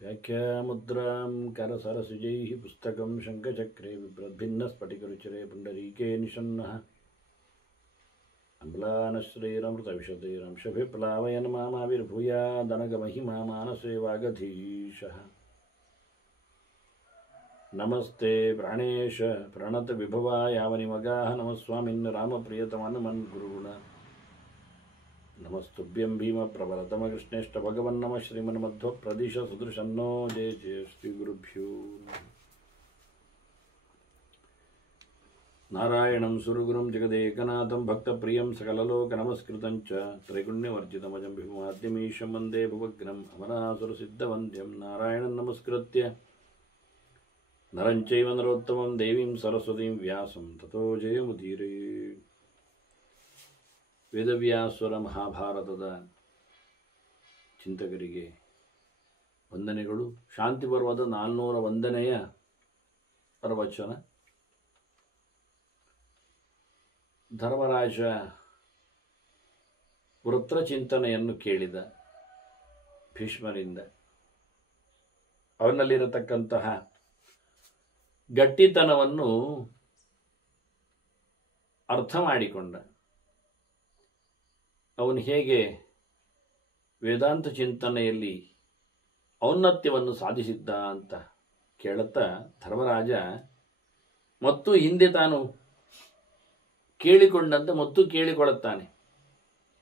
व्याख्यामुद्रां करसरसिजैः पुस्तकं शङ्खचक्रे बिभ्रद्भिन्नस्फटिकरुचिरे पुण्डरीके निषण्णः अम्लानश्रीरमृतविशदैरंशभिप्लावयन् मामाविर्भूयादनगमहिमा मानसे वागधीशः नमस्ते प्राणेश प्रणतविभवायावनिमगाः नमस्वामिन् रामप्रियतमनुमन् गुरुगुण नमस्तुभ्यं भीमप्रबलतमकृष्णेष्टभगवन्नमः श्रीमन्मध्वप्रदिश सुदृशन्नो जय जय श्रीगुरुभ्यो नारायणं सुरगुरुं जगदेकनाथं भक्तप्रियं सकललोकनमस्कृतं च त्रैगुण्यवर्जितमजं भीमाद्यमीशं वन्दे भुवग्नम् अमरासुरसिद्धवन्द्यं नारायणं नमस्कृत्य नरं चैव नरोत्तमं देवीं सरस्वतीं व्यासं ततो जयमुदीरे ವೇದವ್ಯಾಸರ ಮಹಾಭಾರತದ ಚಿಂತಕರಿಗೆ ವಂದನೆಗಳು. ಶಾಂತಿ ಪರ್ವದ 401ನೆಯ ಪ್ರವಚನ. ಧರ್ಮರಾಜ ವೃತ್ರಚಿಂತನೆಯನ್ನು ಕೇಳಿದ ಭೀಷ್ಮರಿಂದ. ಅವನಲ್ಲಿರತಕ್ಕಂತಹ ಗಟ್ಟಿತನವನ್ನು ಅರ್ಥ ಮಾಡಿಕೊಂಡ. ಅವನು ಹೇಗೆ ವೇದಾಂತ ಚಿಂತನೆಯಲ್ಲಿ ಔನ್ನತ್ಯವನ್ನು ಸಾಧಿಸಿದ್ದ ಅಂತ ಕೇಳುತ್ತಾ ಧರ್ಮರಾಜ ಮತ್ತು ಹಿಂದೆ ತಾನು ಕೇಳಿಕೊಂಡಂತೆ ಮತ್ತು ಕೇಳಿಕೊಳ್ಳುತ್ತಾನೆ,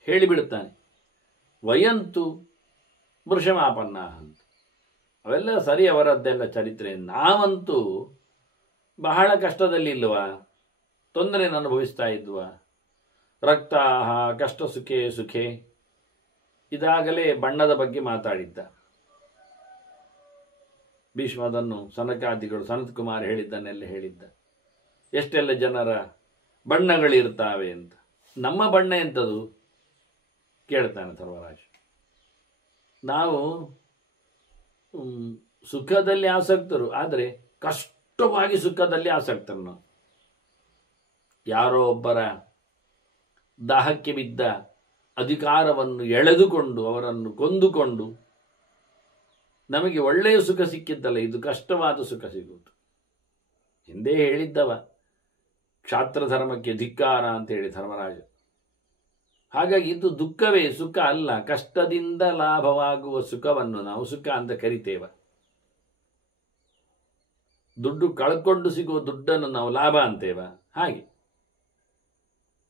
ಹೇಳಿಬಿಡುತ್ತಾನೆ. ವಯಂತು ವೃಷಮಾಪನ್ನ ಅಂತ. ಅವೆಲ್ಲ ಸರಿ, ಅವರದ್ದೆಲ್ಲ ಚರಿತ್ರೆ. ನಾವಂತೂ ಬಹಳ ಕಷ್ಟದಲ್ಲಿ ಇಲ್ವಾ, ತೊಂದರೆಯನ್ನು ಅನುಭವಿಸ್ತಾ ಇದ್ವಾ. ರಕ್ತಾಹ ಕಷ್ಟ ಸುಖೇ ಸುಖೇ. ಇದಾಗಲೇ ಬಣ್ಣದ ಬಗ್ಗೆ ಮಾತಾಡಿದ್ದ ಭೀಷ್ಮ. ಅದನ್ನು ಸನಕಾದಿಗಳು ಸನತ್ ಕುಮಾರ್ ಹೇಳಿದ್ದನ್ನೆಲ್ಲ ಹೇಳಿದ್ದ. ಎಷ್ಟೆಲ್ಲ ಜನರ ಬಣ್ಣಗಳಿರ್ತಾವೆ ಅಂತ. ನಮ್ಮ ಬಣ್ಣ ಎಂಥದು ಕೇಳ್ತಾನೆ ಧರ್ಮರಾಜ. ನಾವು ಸುಖದಲ್ಲಿ ಆಸಕ್ತರು, ಆದರೆ ಕಷ್ಟವಾಗಿ ಸುಖದಲ್ಲಿ ಆಸಕ್ತರು ನಾವು. ಯಾರೋ ಒಬ್ಬರ ದಾಹಕ್ಕೆ ಬಿದ್ದ ಅಧಿಕಾರವನ್ನು ಎಳೆದುಕೊಂಡು ಅವರನ್ನು ಕೊಂದುಕೊಂಡು ನಮಗೆ ಒಳ್ಳೆಯ ಸುಖ ಸಿಕ್ಕಿದ್ದಲ್ಲ, ಇದು ಕಷ್ಟವಾದ ಸುಖ ಸಿಗುವುದು. ಹಿಂದೆ ಹೇಳಿದ್ದವ ಕ್ಷಾತ್ರ ಧರ್ಮಕ್ಕೆ ಧಿಕ್ಕಾರ ಅಂತೇಳಿ ಧರ್ಮರಾಜ. ಹಾಗಾಗಿ ಇದು ದುಃಖವೇ, ಸುಖ ಅಲ್ಲ. ಕಷ್ಟದಿಂದ ಲಾಭವಾಗುವ ಸುಖವನ್ನು ನಾವು ಸುಖ ಅಂತ ಕರಿತೇವ. ದುಡ್ಡು ಕಳ್ಕೊಂಡು ಸಿಗುವ ದುಡ್ಡನ್ನು ನಾವು ಲಾಭ ಅಂತೇವ. ಹಾಗೆ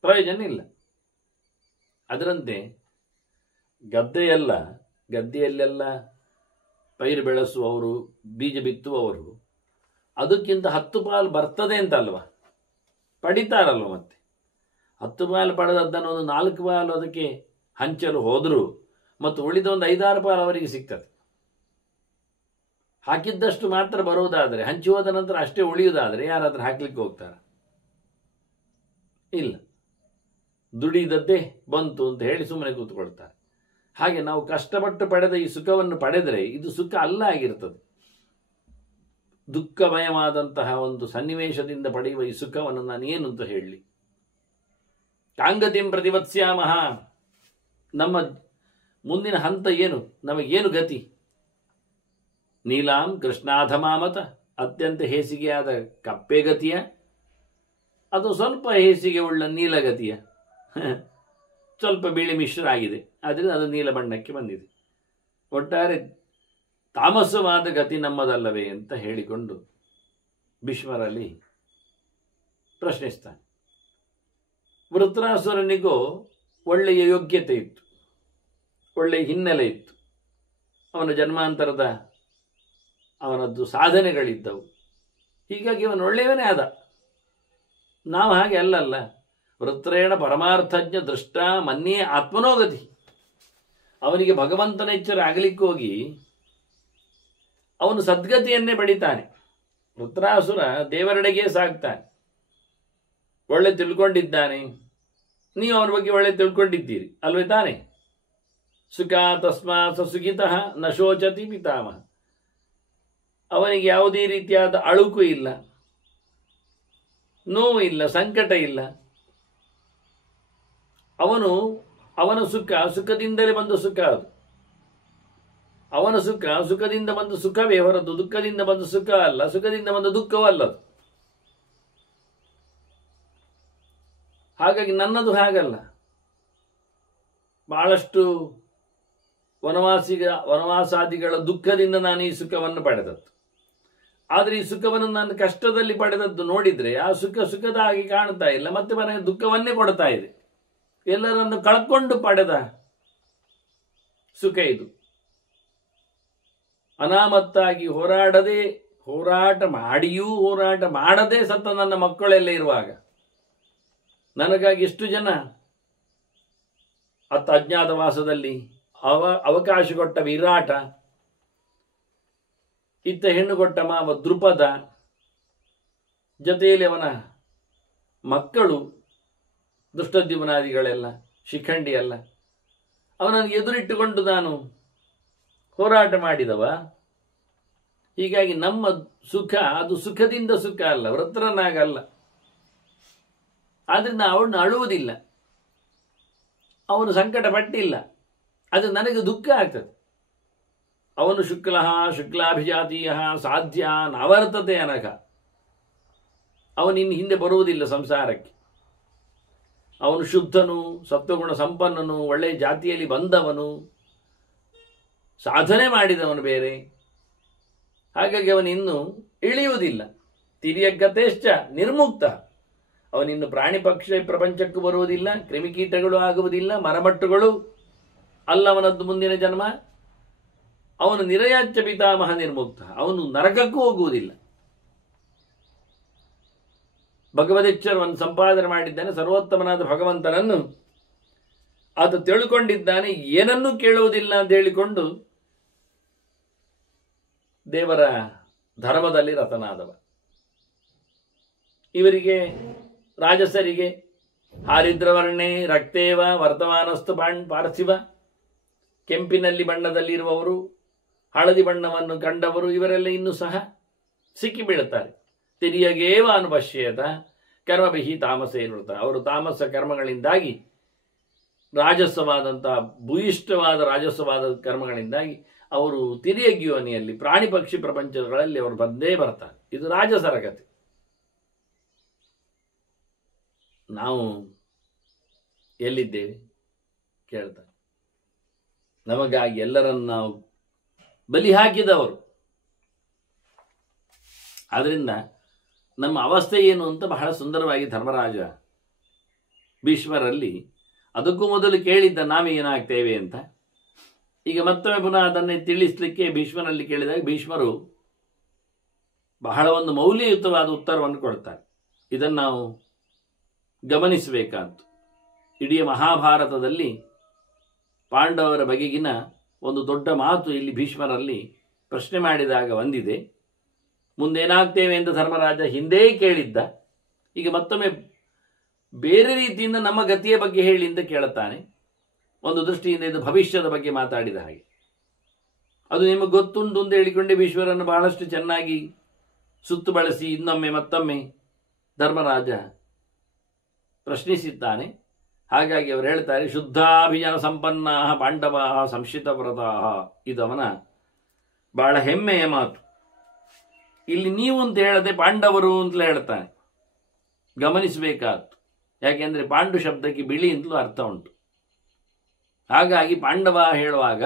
ಪ್ರಯೋಜನ ಇಲ್ಲ. ಅದರಂತೆ ಗದ್ದೆಯಲ್ಲೆಲ್ಲ ಪೈರು ಬೆಳೆಸುವವರು, ಬೀಜ ಬಿತ್ತುವವರು ಅದಕ್ಕಿಂತ 10 ಪಾಲು ಬರ್ತದೆ ಅಂತ ಅಲ್ವ ಪಡಿತಾರಲ್ವ. ಮತ್ತೆ 10 ಪಾಲು ಪಡೆದದ್ದನ್ನು ಒಂದು 4 ಪಾಲು ಅದಕ್ಕೆ ಹಂಚಲು ಹೋದರೂ ಮತ್ತು ಉಳಿದ ಒಂದು 5-6 ಪಾಲು ಅವರಿಗೆ ಸಿಗ್ತದೆ. ಹಾಕಿದ್ದಷ್ಟು ಮಾತ್ರ ಬರುವುದಾದರೆ, ಹಂಚಿ ಹೋದ ನಂತರ ಅಷ್ಟೇ ಉಳಿಯುವುದಾದರೆ ಯಾರಾದ್ರೂ ಹಾಕ್ಲಿಕ್ಕೆ ಹೋಗ್ತಾರೆ? ಇಲ್ಲ. ದುಡಿದದ್ದೇ ಬಂತು ಅಂತ ಹೇಳಿ ಸುಮ್ಮನೆ ಕೂತ್ಕೊಳ್ತಾರೆ. ಹಾಗೆ ನಾವು ಕಷ್ಟಪಟ್ಟು ಪಡೆದ ಈ ಸುಖವನ್ನು ಪಡೆದರೆ ಇದು ಸುಖ ಅಲ್ಲ ಆಗಿರ್ತದೆ. ದುಃಖಮಯವಾದಂತಹ ಒಂದು ಸನ್ನಿವೇಶದಿಂದ ಪಡೆಯುವ ಈ ಸುಖವನ್ನು ನಾನು ಏನು ಅಂತ ಹೇಳಲಿ. ಕಾಂಗತಿಂ ಪ್ರತಿವತ್ಸ್ಯಾಮಹ. ನಮ್ಮ ಮುಂದಿನ ಹಂತ ಏನು, ನಮಗೇನು ಗತಿ? ನೀಲಾಂ ಕೃಷ್ಣಾಧಮಾಮತ. ಅತ್ಯಂತ ಹೇಸಿಗೆಯಾದ ಕಪ್ಪೆ ಗತಿಯ, ಅದು ಸ್ವಲ್ಪ ಹೇಸಿಗೆ ಉಳ್ಳ ನೀಲಗತಿಯ? ಸ್ವಲ್ಪ ಬಿಳಿ ಮಿಶ್ರ ಆಗಿದೆ, ಆದರೆ ಅದು ನೀಲ ಬಣ್ಣಕ್ಕೆ ಬಂದಿದೆ. ಒಟ್ಟಾರೆ ತಾಮಸವಾದ ಗತಿ ನಮ್ಮದಲ್ಲವೇ ಅಂತ ಹೇಳಿಕೊಂಡು ಭೀಷ್ಮರಲ್ಲಿ ಪ್ರಶ್ನಿಸ್ತಾನೆ. ವೃತ್ರಾಸುರನಿಗೂ ಒಳ್ಳೆಯ ಯೋಗ್ಯತೆ ಇತ್ತು, ಒಳ್ಳೆಯ ಹಿನ್ನೆಲೆ ಇತ್ತು. ಅವನ ಜನ್ಮಾಂತರದ ಅವನದ್ದು ಸಾಧನೆಗಳಿದ್ದವು. ಹೀಗಾಗಿ ಅವನು ಒಳ್ಳೆಯವನೇ ಆದ. ನಾವು ಹಾಗೆ ಅಲ್ಲಲ್ಲ. ವೃತ್ರೇಣ ಪರಮಾರ್ಥಜ್ಞ ದೃಷ್ಟ ಮನ್ಯೇ ಆತ್ಮನೋಗತಿ. ಅವನಿಗೆ ಭಗವಂತನ ಎಚ್ಚರ ಆಗಲಿಕ್ಕೆ ಹೋಗಿ ಅವನು ಸದ್ಗತಿಯನ್ನೇ ಬಡಿತಾನೆ. ವೃತ್ರಾಸುರ ದೇವರೆಡೆಗೆ ಸಾಗ್ತಾನೆ. ಒಳ್ಳೆ ತಿಳ್ಕೊಂಡಿದ್ದಾನೆ, ನೀವು ಅವನ ಬಗ್ಗೆ ಒಳ್ಳೆ ತಿಳ್ಕೊಂಡಿದ್ದೀರಿ ಅಲ್ವೇ ತಾನೆ? ಸುಖ ತಸ್ಮಾತ್ ಸುಖಿತಃ ನ ಶೋಚತಿ ಪಿತಾಮಹ. ಅವನಿಗೆ ಯಾವುದೇ ರೀತಿಯಾದ ಅಳುಕು ಇಲ್ಲ, ನೋವು ಇಲ್ಲ, ಸಂಕಟ ಇಲ್ಲ. ಅವನು ಅವನ ಸುಖ ಸುಖದಿಂದಲೇ ಬಂದ ಸುಖ ಅದು. ಅವನ ಸುಖ ಸುಖದಿಂದ ಬಂದ ಸುಖವೇ ಹೊರತು ದುಃಖದಿಂದ ಬಂದ ಸುಖ ಅಲ್ಲ, ಸುಖದಿಂದ ಬಂದ ದುಃಖವೂ ಅಲ್ಲದು. ಹಾಗಾಗಿ ನನ್ನದು ಹಾಗಲ್ಲ. ಬಹಳಷ್ಟು ವನವಾಸಾದಿಗಳ ದುಃಖದಿಂದ ನಾನು ಈ ಸುಖವನ್ನು ಪಡೆದದ್ದು. ಆದರೆ ಈ ಸುಖವನ್ನು ನಾನು ಕಷ್ಟದಲ್ಲಿ ಪಡೆದದ್ದು ನೋಡಿದರೆ ಆ ಸುಖ ಸುಖದ ಹಾಗೆ ಕಾಣ್ತಾ ಇಲ್ಲ, ಮತ್ತೆ ಮನೆಗೆ ದುಃಖವನ್ನೇ ಕೊಡ್ತಾ ಇದೆ. ಎಲ್ಲರನ್ನು ಕಳ್ಕೊಂಡು ಪಡೆದ ಸುಖ ಇದು. ಅನಾಮತ್ತಾಗಿ ಹೋರಾಟ ಮಾಡಿಯೂ ಹೋರಾಟ ಮಾಡದೆ ಸತ್ತ ನನ್ನ ಮಕ್ಕಳೆಲ್ಲ ಇರುವಾಗ ನನಗಾಗಿ ಎಷ್ಟು ಜನ ಅಜ್ಞಾತವಾಸದಲ್ಲಿ ಅವಕಾಶ ಕೊಟ್ಟ ವಿರಾಟ, ಇತ್ತ ಹೆಣ್ಣು ಕೊಟ್ಟ ಮಾವ ದೃಪದ, ಜೊತೆಯಲ್ಲಿ ಅವನ ಮಕ್ಕಳು ದುಷ್ಟದ್ಯುಮ್ನಾದಿಗಳೆಲ್ಲ, ಶಿಖಂಡಿ ಎಲ್ಲ, ಅವನನ್ನು ಎದುರಿಟ್ಟುಕೊಂಡು ನಾನು ಹೋರಾಟ ಮಾಡಿದವ. ಹೀಗಾಗಿ ನಮ್ಮ ಸುಖ ಅದು ಸುಖದಿಂದ ಸುಖ ಅಲ್ಲ, ವೃತ್ರನಾಗಲ್ಲ. ಆದ್ರಿಂದ ಅವನು ಅಳುವುದಿಲ್ಲ, ಅವನು ಸಂಕಟ ಪಟ್ಟಿಲ್ಲ, ಅದು ನನಗೆ ದುಃಖ ಆಗ್ತದೆ. ಅವನು ಶುಕ್ಲಾಭಿಜಾತೀಯ ಸಾಧ್ಯ ನವರ್ತತೆ ಅನಘ. ಅವನಿನ್ನು ಹಿಂದೆ ಬರುವುದಿಲ್ಲ ಸಂಸಾರಕ್ಕೆ. ಅವನು ಶುದ್ಧನು, ಸತ್ವಗುಣ ಸಂಪನ್ನನು, ಒಳ್ಳೆಯ ಜಾತಿಯಲ್ಲಿ ಬಂದವನು, ಸಾಧನೆ ಮಾಡಿದವನು ಬೇರೆ. ಹಾಗಾಗಿ ಅವನಿನ್ನು ಇಳಿಯುವುದಿಲ್ಲ. ತಿರ್ಯಗತೇಶ್ಚ ನಿರ್ಮುಕ್ತ. ಅವನಿನ್ನು ಪ್ರಾಣಿ ಪಕ್ಷಿ ಪ್ರಪಂಚಕ್ಕೂ ಬರುವುದಿಲ್ಲ, ಕ್ರಿಮಿಕೀಟಗಳು ಆಗುವುದಿಲ್ಲ, ಮರಮಟ್ಟುಗಳು ಅಲ್ಲ ಅವನದ್ದು ಮುಂದಿನ ಜನ್ಮ. ಅವನು ನಿರಯಾಚ್ಯ ಪಿತಾಮಹ ನಿರ್ಮುಕ್ತ. ಅವನು ನರಕಕ್ಕೂ ಹೋಗುವುದಿಲ್ಲ. ಭಗವದೀಶ್ವರವನ್ನು ಸಂಪಾದನೆ ಮಾಡಿದ್ದಾನೆ. ಸರ್ವೋತ್ತಮನಾದ ಭಗವಂತನನ್ನು ಆತ ತಿಳ್ಕೊಂಡಿದ್ದಾನೆ. ಏನನ್ನೂ ಕೇಳುವುದಿಲ್ಲ ಅಂತ ಹೇಳಿಕೊಂಡು ದೇವರ ಧರ್ಮದಲ್ಲಿ ರತನಾದವ. ಇವರಿಗೆ ರಾಜಸರಿಗೆ ಹಾರಿದ್ರವರ್ಣೆ ರಕ್ತೇವ ವರ್ತಮಾನಸ್ತು ಪಾರ್ಥಿವ, ಕೆಂಪಿನಲ್ಲಿ ಬಣ್ಣದಲ್ಲಿರುವವರು, ಹಳದಿ ಬಣ್ಣವನ್ನು ಕಂಡವರು ಇವರೆಲ್ಲ ಇನ್ನೂ ಸಹ ಸಿಕ್ಕಿಬೀಳುತ್ತಾರೆ. ತಿರಿಯಗೇವ ಅನುಪಶ್ಯೇತ ಕರ್ಮಭಿಹಿ ತಾಮಸೇನೃತ. ಅವರು ತಾಮಸ ಕರ್ಮಗಳಿಂದಾಗಿ ರಾಜಸವಾದಂತಹ ಭೂಯಿಷ್ಠವಾದ ರಾಜಸವಾದ ಕರ್ಮಗಳಿಂದಾಗಿ ಅವರು ತಿರಿಯಗ್ಯೋನಿಯಲ್ಲಿ ಪ್ರಾಣಿ ಪಕ್ಷಿ ಪ್ರಪಂಚಗಳಲ್ಲಿ ಅವರು ಬಂದೇ ಬರ್ತಾರೆ. ಇದು ರಾಜಸರ ಕಥೆ. ನಾವು ಎಲ್ಲಿದ್ದೇವೆ ಕೇಳ್ತಾರೆ. ನಮಗಾಗಿ ಎಲ್ಲರನ್ನು ನಾವು ಬಲಿ ಹಾಕಿದವರು. ಆದ್ರಿಂದ ನಮ್ಮ ಅವಸ್ಥೆ ಏನು ಅಂತ ಬಹಳ ಸುಂದರವಾಗಿ ಧರ್ಮರಾಜ ಭೀಷ್ಮರಲ್ಲಿ ಅದಕ್ಕೂ ಮೊದಲು ಕೇಳಿದ್ದ ನಾವೇನಾಗ್ತೇವೆ ಅಂತ. ಈಗ ಮತ್ತೊಮ್ಮೆ ಪುನಃ ಅದನ್ನೇ ತಿಳಿಸಲಿಕ್ಕೆ ಭೀಷ್ಮನಲ್ಲಿ ಕೇಳಿದಾಗ ಭೀಷ್ಮರು ಬಹಳ ಒಂದು ಮೌಲ್ಯಯುತವಾದ ಉತ್ತರವನ್ನು ಕೊಡ್ತಾರೆ. ಇದನ್ನು ನಾವು ಗಮನಿಸಬೇಕಾದ್ದು. ಇಡೀ ಮಹಾಭಾರತದಲ್ಲಿ ಪಾಂಡವರ ಬಗೆಗಿನ ಒಂದು ದೊಡ್ಡ ಮಾತು ಇಲ್ಲಿ ಭೀಷ್ಮರಲ್ಲಿ ಪ್ರಶ್ನೆ ಮಾಡಿದಾಗ ಒಂದಿದೆ. ಮುಂದೇನಾಗ್ತೇವೆ ಅಂತ ಧರ್ಮರಾಜ ಹಿಂದೆ ಕೇಳಿದ್ದ. ಈಗ ಮತ್ತೊಮ್ಮೆ ಬೇರೆ ರೀತಿಯಿಂದ ನಮ್ಮ ಗತಿಯ ಬಗ್ಗೆ ಹೇಳಿ ಅಂತ ಕೇಳುತ್ತಾನೆ. ಒಂದು ದೃಷ್ಟಿಯಿಂದ ಇದು ಭವಿಷ್ಯದ ಬಗ್ಗೆ ಮಾತಾಡಿದ ಹಾಗೆ. ಅದು ನಿಮಗೆ ಗೊತ್ತುಂಟು ಅಂತ ಹೇಳಿಕೊಂಡೆ ಭೀಷ್ಮರನ್ನು ಬಹಳಷ್ಟು ಚೆನ್ನಾಗಿ ಸುತ್ತು ಬಳಸಿ ಇನ್ನೊಮ್ಮೆ ಮತ್ತೊಮ್ಮೆ ಧರ್ಮರಾಜ ಪ್ರಶ್ನಿಸಿದ್ದಾನೆ. ಹಾಗಾಗಿ ಅವರು ಹೇಳ್ತಾರೆ, ಶುದ್ಧಾಭಿಜನ ಸಂಪನ್ನ ಪಾಂಡವ ಸಂಶಿತ ವ್ರತ. ಇದು ಅವನ ಬಹಳ ಹೆಮ್ಮೆಯ ಮಾತು. ಇಲ್ಲಿ ನೀವು ಅಂತ ಹೇಳದೆ ಪಾಂಡವರು ಅಂತಲೇ ಹೇಳ್ತಾನೆ. ಗಮನಿಸಬೇಕಾದ್ದು. ಯಾಕೆಂದರೆ ಪಾಂಡು ಶಬ್ದಕ್ಕೆ ಬಿಳಿ ಅಂತಲೂ ಅರ್ಥ ಉಂಟು. ಹಾಗಾಗಿ ಪಾಂಡವ ಹೇಳುವಾಗ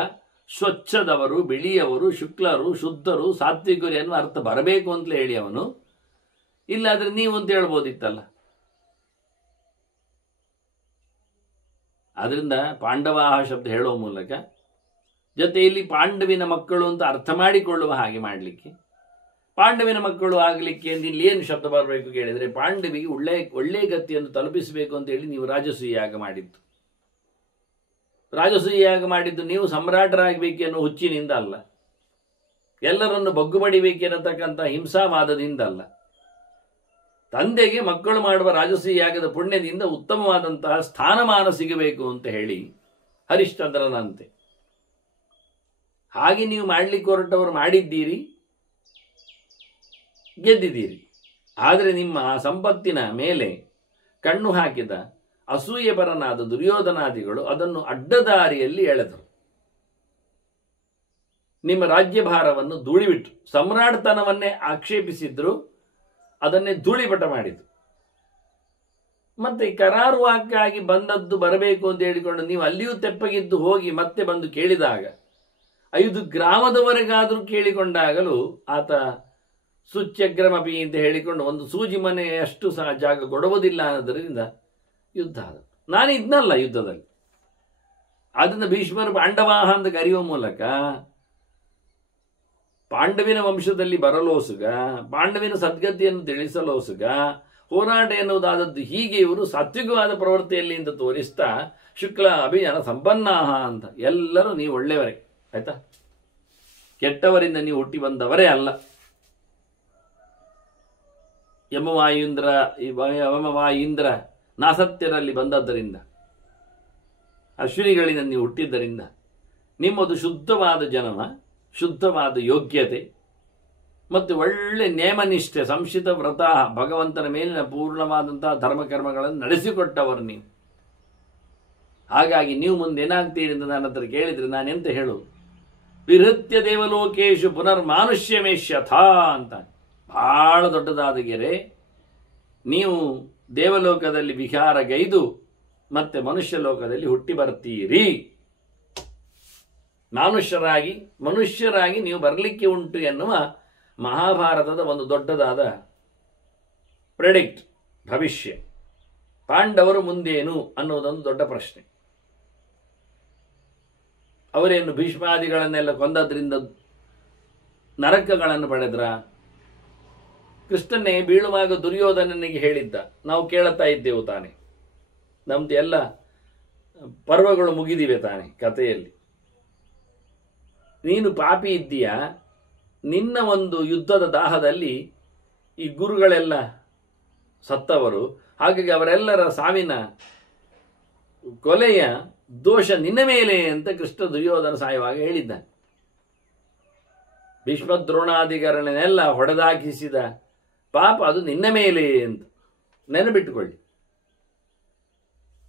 ಸ್ವಚ್ಛದವರು, ಬಿಳಿಯವರು, ಶುಕ್ಲರು, ಶುದ್ಧರು, ಸಾತ್ವಿಕರು ಎನ್ನುವ ಅರ್ಥ ಬರಬೇಕು ಅಂತಲೇ ಹೇಳಿ ಅವನು. ಇಲ್ಲಾದ್ರೆ ನೀವು ಅಂತ ಹೇಳ್ಬೋದಿತ್ತಲ್ಲ. ಆದ್ರಿಂದ ಪಾಂಡವಾಹ ಶಬ್ದ ಹೇಳುವ ಮೂಲಕ ಜೊತೆಯಲ್ಲಿ ಪಾಂಡವಿನ ಮಕ್ಕಳು ಅಂತ ಅರ್ಥ ಮಾಡಿಕೊಳ್ಳುವ ಹಾಗೆ ಮಾಡಲಿಕ್ಕೆ, ಪಾಂಡವಿನ ಮಕ್ಕಳು ಆಗಲಿಕ್ಕೆ ಅಂತ ಇಲ್ಲಿ ಏನು ಶಬ್ದ ಬರಬೇಕು ಕೇಳಿದರೆ, ಪಾಂಡವಿಗೆ ಒಳ್ಳೆಯ ಗತಿಯನ್ನು ತಲುಪಿಸಬೇಕು ಅಂತ ಹೇಳಿ ನೀವು ರಾಜಸೂಯ ಯಾಗ ಮಾಡಿದ್ದು. ರಾಜಸೂಯ ಯಾಗ ಮಾಡಿದ್ದು ನೀವು ಸಮ್ರಾಟರಾಗಬೇಕೆನ್ನೋ ಹುಚ್ಚಿನಿಂದ ಅಲ್ಲ, ಎಲ್ಲರನ್ನು ಬಗ್ಗುಬಡಿಬೇಕೆನ್ನತಕ್ಕಂಥ ಹಿಂಸಾವಾದದಿಂದ ಅಲ್ಲ. ತಂದೆಗೆ ಮಕ್ಕಳು ಮಾಡುವ ರಾಜಸೂಯ ಯಾಗದ ಪುಣ್ಯದಿಂದ ಉತ್ತಮವಾದಂತಹ ಸ್ಥಾನಮಾನ ಸಿಗಬೇಕು ಅಂತ ಹೇಳಿ ಹರಿಶ್ಚಂದ್ರನಂತೆ. ಹಾಗೆ ನೀವು ಮಾಡಲಿಕ್ಕೆ ಹೊರಟವರು ಮಾಡಿದ್ದೀರಿ, ಗೆದ್ದಿದ್ದೀರಿ. ಆದರೆ ನಿಮ್ಮ ಆ ಸಂಪತ್ತಿನ ಮೇಲೆ ಕಣ್ಣು ಹಾಕಿದ ಅಸೂಯೆಪರನಾದ ದುರ್ಯೋಧನಾದಿಗಳು ಅದನ್ನು ಅಡ್ಡದಾರಿಯಲ್ಲಿ ಎಳೆದರು. ನಿಮ್ಮ ರಾಜ್ಯಭಾರವನ್ನು ಧೂಳಿಬಿಟ್ರು. ಸಮ್ರಾಟ್ತನವನ್ನೇ ಆಕ್ಷೇಪಿಸಿದ್ರು, ಅದನ್ನೇ ಧೂಳಿಪಟ ಮಾಡಿದ್ರು. ಮತ್ತೆ ಕರಾರುವಾಕ್ಕಾಗಿ ಬಂದದ್ದು ಬರಬೇಕು ಅಂತ ಹೇಳಿಕೊಂಡು ನೀವು ಅಲ್ಲಿಯೂ ತೆಪ್ಪಗಿದ್ದು ಹೋಗಿ ಮತ್ತೆ ಬಂದು ಕೇಳಿದಾಗ 5 ಗ್ರಾಮದವರೆಗಾದರೂ ಕೇಳಿಕೊಂಡಾಗಲೂ ಆತ ಸುಚ್ಯಗ್ರಮಪಿ ಅಂತ ಹೇಳಿಕೊಂಡು ಒಂದು ಸೂಜಿ ಮನೆಯಷ್ಟು ಸಹ ಜಾಗ ಕೊಡುವುದಿಲ್ಲ ಅನ್ನೋದರಿಂದ ಯುದ್ಧ ಆದ. ನಾನು ಇದ್ನಲ್ಲ ಯುದ್ಧದಲ್ಲಿ. ಅದನ್ನು ಭೀಷ್ಮರು ಪಾಂಡವಾಹ ಅಂತ ಕರೆಯುವ ಮೂಲಕ ಪಾಂಡವಿನ ವಂಶದಲ್ಲಿ ಬರಲೋಸುಗ, ಪಾಂಡವಿನ ಸದ್ಗತಿಯನ್ನು ತಿಳಿಸಲೋಸುಗ, ಹೋರಾಟ ಎನ್ನುವುದಾದದ್ದು ಹೀಗೆ ಇವರು ಸಾತ್ವಿಕವಾದ ಪ್ರವೃತ್ತಿಯಲ್ಲಿ ಅಂತ ತೋರಿಸ್ತಾ ಶುಕ್ಲ ಅಭಿಯಾನ ಸಂಪನ್ನಾಹ ಅಂತ. ಎಲ್ಲರೂ ನೀವು ಒಳ್ಳೆಯವರೇ, ಆಯ್ತಾ? ಕೆಟ್ಟವರಿಂದ ನೀವು ಹುಟ್ಟಿ ಬಂದವರೇ ಅಲ್ಲ. ಯಮವಾಯುಂದ್ರ ನಾಸತ್ಯರಲ್ಲಿ ಬಂದದ್ದರಿಂದ, ಅಶ್ವಿನಿಗಳಿಂದ ನೀವು ಹುಟ್ಟಿದ್ದರಿಂದ ನಿಮ್ಮದು ಶುದ್ಧವಾದ ಜನ್ಮ, ಶುದ್ಧವಾದ ಯೋಗ್ಯತೆ ಮತ್ತು ಒಳ್ಳೆ ನೇಮನಿಷ್ಠೆ, ಸಂಶಿತ ವ್ರತ, ಭಗವಂತನ ಮೇಲಿನ ಪೂರ್ಣವಾದಂತಹ ಧರ್ಮಕರ್ಮಗಳನ್ನು ನಡೆಸಿಕೊಟ್ಟವರು ನೀವು. ಹಾಗಾಗಿ ನೀವು ಮುಂದೆ ಏನಾಗ್ತೀರಿ ಅಂತ ನನ್ನ ಹತ್ರ ಕೇಳಿದರೆ ನಾನೆಂತ ಹೇಳುವುದು? ವಿಹೃತ್ಯ ದೇವಲೋಕೇಶು ಪುನರ್ಮಾನುಷ್ಯಮೇಶ್ಯಥಾ ಅಂತ. ಬಹಳ ದೊಡ್ಡದಾದ ಗೆರೆ. ನೀವು ದೇವಲೋಕದಲ್ಲಿ ವಿಹಾರಗೈದು ಮತ್ತೆ ಮನುಷ್ಯ ಲೋಕದಲ್ಲಿ ಹುಟ್ಟಿ ಬರ್ತೀರಿ. ಮನುಷ್ಯರಾಗಿ ನೀವು ಬರಲಿಕ್ಕೆ ಉಂಟು ಎನ್ನುವ ಮಹಾಭಾರತದ ಒಂದು ದೊಡ್ಡದಾದ ಪ್ರೆಡಿಕ್ಟ್, ಭವಿಷ್ಯ. ಪಾಂಡವರು ಮುಂದೇನು ಅನ್ನೋದೊಂದು ದೊಡ್ಡ ಪ್ರಶ್ನೆ. ಅವರೇನು ಭೀಷ್ಮಾದಿಗಳನ್ನೆಲ್ಲ ಕೊಂದದ್ರಿಂದ ನರಕಗಳನ್ನು ಪಡೆದ್ರ? ಕೃಷ್ಣನೇ ಬೀಳುವಾಗ ದುರ್ಯೋಧನನಿಗೆ ಹೇಳಿದ್ದ, ನಾವು ಕೇಳುತ್ತಾ ಇದ್ದೆವು ತಾನೆ, ನಮ್ದು ಎಲ್ಲ ಪರ್ವಗಳು ಮುಗಿದಿವೆ ತಾನೆ ಕಥೆಯಲ್ಲಿ. ನೀನು ಪಾಪಿ ಇದ್ದೀಯಾ, ನಿನ್ನ ಒಂದು ಯುದ್ಧದ ದಾಹದಲ್ಲಿ ಈ ಗುರುಗಳೆಲ್ಲ ಸತ್ತವರು, ಹಾಗಾಗಿ ಅವರೆಲ್ಲರ ಸಾವಿನ ಕೊಲೆಯ ದೋಷ ನಿನ್ನ ಮೇಲೆ ಅಂತ ಕೃಷ್ಣ ದುರ್ಯೋಧನ ಸಾಯುವಾಗ ಹೇಳಿದ್ದಾನೆ. ಭೀಷ್ಮದ್ರೋಣಾದಿಗಳನ್ನೆಲ್ಲ ಹೊಡೆದಾಕಿಸಿದ ಪಾಪ ಅದು ನಿನ್ನ ಮೇಲೆ ಅಂತ ನೆನಪಿಟ್ಟುಕೊಳ್ಳಿ.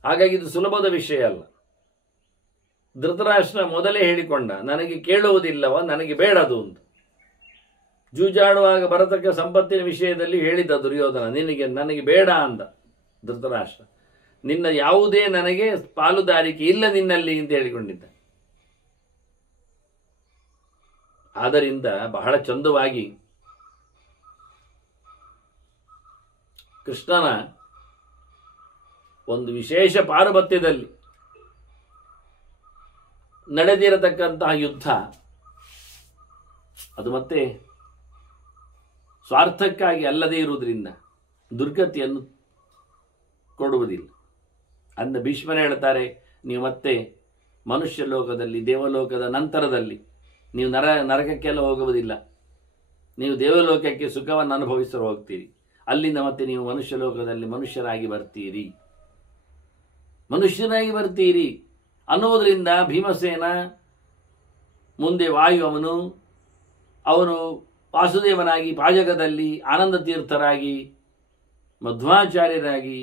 ಹಾಗಾಗಿ ಇದು ಸುಲಭದ ವಿಷಯ ಅಲ್ಲ. ಧೃತರಾಷ್ಟ್ರ ಮೊದಲೇ ಹೇಳಿಕೊಂಡ, ನನಗೆ ಕೇಳುವುದಿಲ್ಲವ, ನನಗೆ ಬೇಡದು ಅಂತ. ಜೂಜಾಡುವಾಗ ಬರತಕ್ಕ ಸಂಪತ್ತಿನ ವಿಷಯದಲ್ಲಿ ಹೇಳಿದ್ದ ದುರ್ಯೋಧನ, ನನಗೆ ಬೇಡ ಅಂದ ಧೃತರಾಷ್ಟ್ರ. ನಿನ್ನ ಯಾವುದೇ ನನಗೆ ಪಾಲುದಾರಿಕೆ ಇಲ್ಲ ನಿನ್ನಲ್ಲಿ ಅಂತ ಹೇಳಿಕೊಂಡಿದ್ದ. ಆದ್ದರಿಂದ ಬಹಳ ಚಂದವಾಗಿ ಕೃಷ್ಣನ ಒಂದು ವಿಶೇಷ ಪಾರುಪತ್ಯದಲ್ಲಿ ನಡೆದಿರತಕ್ಕಂತಹ ಯುದ್ಧ ಅದು ಮತ್ತೆ ಸ್ವಾರ್ಥಕ್ಕಾಗಿ ಅಲ್ಲದೇ ಇರುವುದರಿಂದ ದುರ್ಗತಿಯನ್ನು ಕೊಡುವುದಿಲ್ಲ. ಅಂದ ಭೀಷ್ಮರೇ ಹೇಳ್ತಾರೆ, ನೀವು ಮತ್ತೆ ಮನುಷ್ಯ ಲೋಕದಲ್ಲಿ, ದೇವಲೋಕದ ನಂತರದಲ್ಲಿ ನೀವು ನರಕಕ್ಕೆಲ್ಲ ಹೋಗುವುದಿಲ್ಲ. ನೀವು ದೇವಲೋಕಕ್ಕೆ ಸುಖವನ್ನು ಅನುಭವಿಸಲು ಹೋಗ್ತೀರಿ. ಅಲ್ಲಿಂದ ಮತ್ತೆ ನೀವು ಮನುಷ್ಯ ಲೋಕದಲ್ಲಿ ಮನುಷ್ಯರಾಗಿ ಬರ್ತೀರಿ ಅನ್ನೋದರಿಂದ ಭೀಮಸೇನ ಮುಂದೆ ವಾಯು, ಅವನು ವಾಸುದೇವನಾಗಿ ಪಾಜಕದಲ್ಲಿ ಆನಂದ ತೀರ್ಥರಾಗಿ ಮಧ್ವಾಚಾರ್ಯರಾಗಿ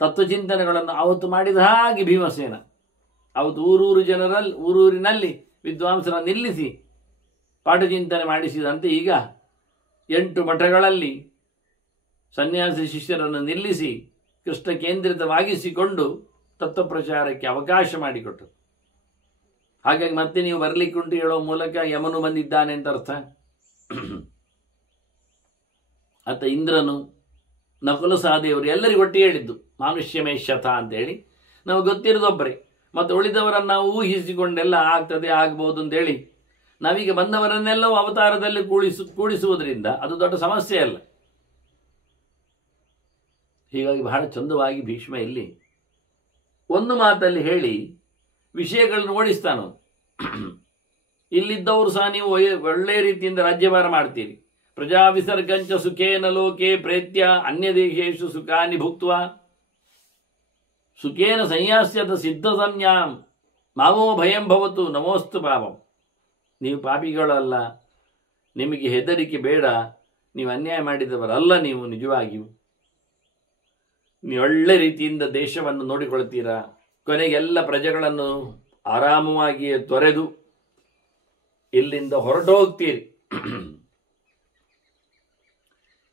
ತತ್ವಚಿಂತನೆಗಳನ್ನು ಅವತ್ತು ಮಾಡಿದ ಹಾಗೆ ಭೀಮಸೇನ ಅವತ್ತು ಊರೂರಿನಲ್ಲಿ ವಿದ್ವಾಂಸರನ್ನು ನಿಲ್ಲಿಸಿ ಪಾಠಚಿಂತನೆ ಮಾಡಿಸಿದಂತೆ ಈಗ 8 ಮಠಗಳಲ್ಲಿ ಸನ್ಯಾಸಿ ಶಿಷ್ಯರನ್ನು ನಿಲ್ಲಿಸಿ ಕೃಷ್ಣ ಕೇಂದ್ರಿತವಾಗಿಸಿಕೊಂಡು ತತ್ವಪ್ರಚಾರಕ್ಕೆ ಅವಕಾಶ ಮಾಡಿಕೊಟ್ಟರು. ಹಾಗಾಗಿ ಮತ್ತೆ ನೀವು ಬರಲಿಕ್ಕುಂಟು ಹೇಳುವ ಮೂಲಕ ಯಮನು ಬಂದಿದ್ದಾನೆ ಅಂತ ಅರ್ಥ. ಆತ ಇಂದ್ರನು, ನಕುಲ ಸಹದೇವರು ಎಲ್ಲರಿಗೂ ಒಟ್ಟಿಗೆ ಹೇಳಿದ್ದು ಮಾನುಷ್ಯಮೇ ಶತ ಅಂತೇಳಿ. ನಾವು ಗೊತ್ತಿರೋದೊಬ್ಬರೇ, ಮತ್ತು ಉಳಿದವರನ್ನು ನಾವು ಊಹಿಸಿಕೊಂಡೆಲ್ಲ ಆಗ್ತದೆ ಆಗ್ಬೋದು ಅಂತೇಳಿ ನಾವೀಗ ಬಂದವರನ್ನೆಲ್ಲವೂ ಅವತಾರದಲ್ಲಿ ಕೂಡಿಸುವುದರಿಂದ ಅದು ದೊಡ್ಡ ಸಮಸ್ಯೆ ಅಲ್ಲ. ಹೀಗಾಗಿ ಬಹಳ ಚಂದವಾಗಿ ಭೀಷ್ಮ ಇಲ್ಲಿ ಒಂದು ಮಾತಲ್ಲಿ ಹೇಳಿ ವಿಷಯಗಳನ್ನು ಓಡಿಸ್ತಾನು. ಇಲ್ಲಿದ್ದವರು ಸಹ ನೀವು ಒಳ್ಳೆಯ ರೀತಿಯಿಂದ ರಾಜ್ಯಭಾರ ಮಾಡ್ತೀರಿ. ಪ್ರಜಾ ವಿಸರ್ಗಂಚ ಸುಖೇನ ಲೋಕೆ ಪ್ರೇತ್ಯ ಅನ್ಯ ದೇಶೇಶು ಸುಖಾನಿ ಭುಕ್ತ್ವ ಸುಖೇನ ಸಂಯಾಸ್ಯದ ಸಿದ್ಧ ಸಂಜ್ಞಾಂ ಮಾಮೋ ಭಯಂ ಭವತು ನಮೋಸ್ತು ಪಾಪಂ. ನೀವು ಪಾಪಿಗಳಲ್ಲ, ನಿಮಗೆ ಹೆದರಿಕೆ ಬೇಡ, ನೀವು ಅನ್ಯಾಯ ಮಾಡಿದವರಲ್ಲ. ನೀವು ನಿಜವಾಗಿಯೂ ನೀವು ಒಳ್ಳೆ ರೀತಿಯಿಂದ ದೇಶವನ್ನು ನೋಡಿಕೊಳ್ತೀರಾ, ಕೊನೆಗೆ ಎಲ್ಲ ಪ್ರಜೆಗಳನ್ನು ಆರಾಮವಾಗಿ ತೊರೆದು ಇಲ್ಲಿಂದ ಹೊರಟೋಗ್ತೀರಿ.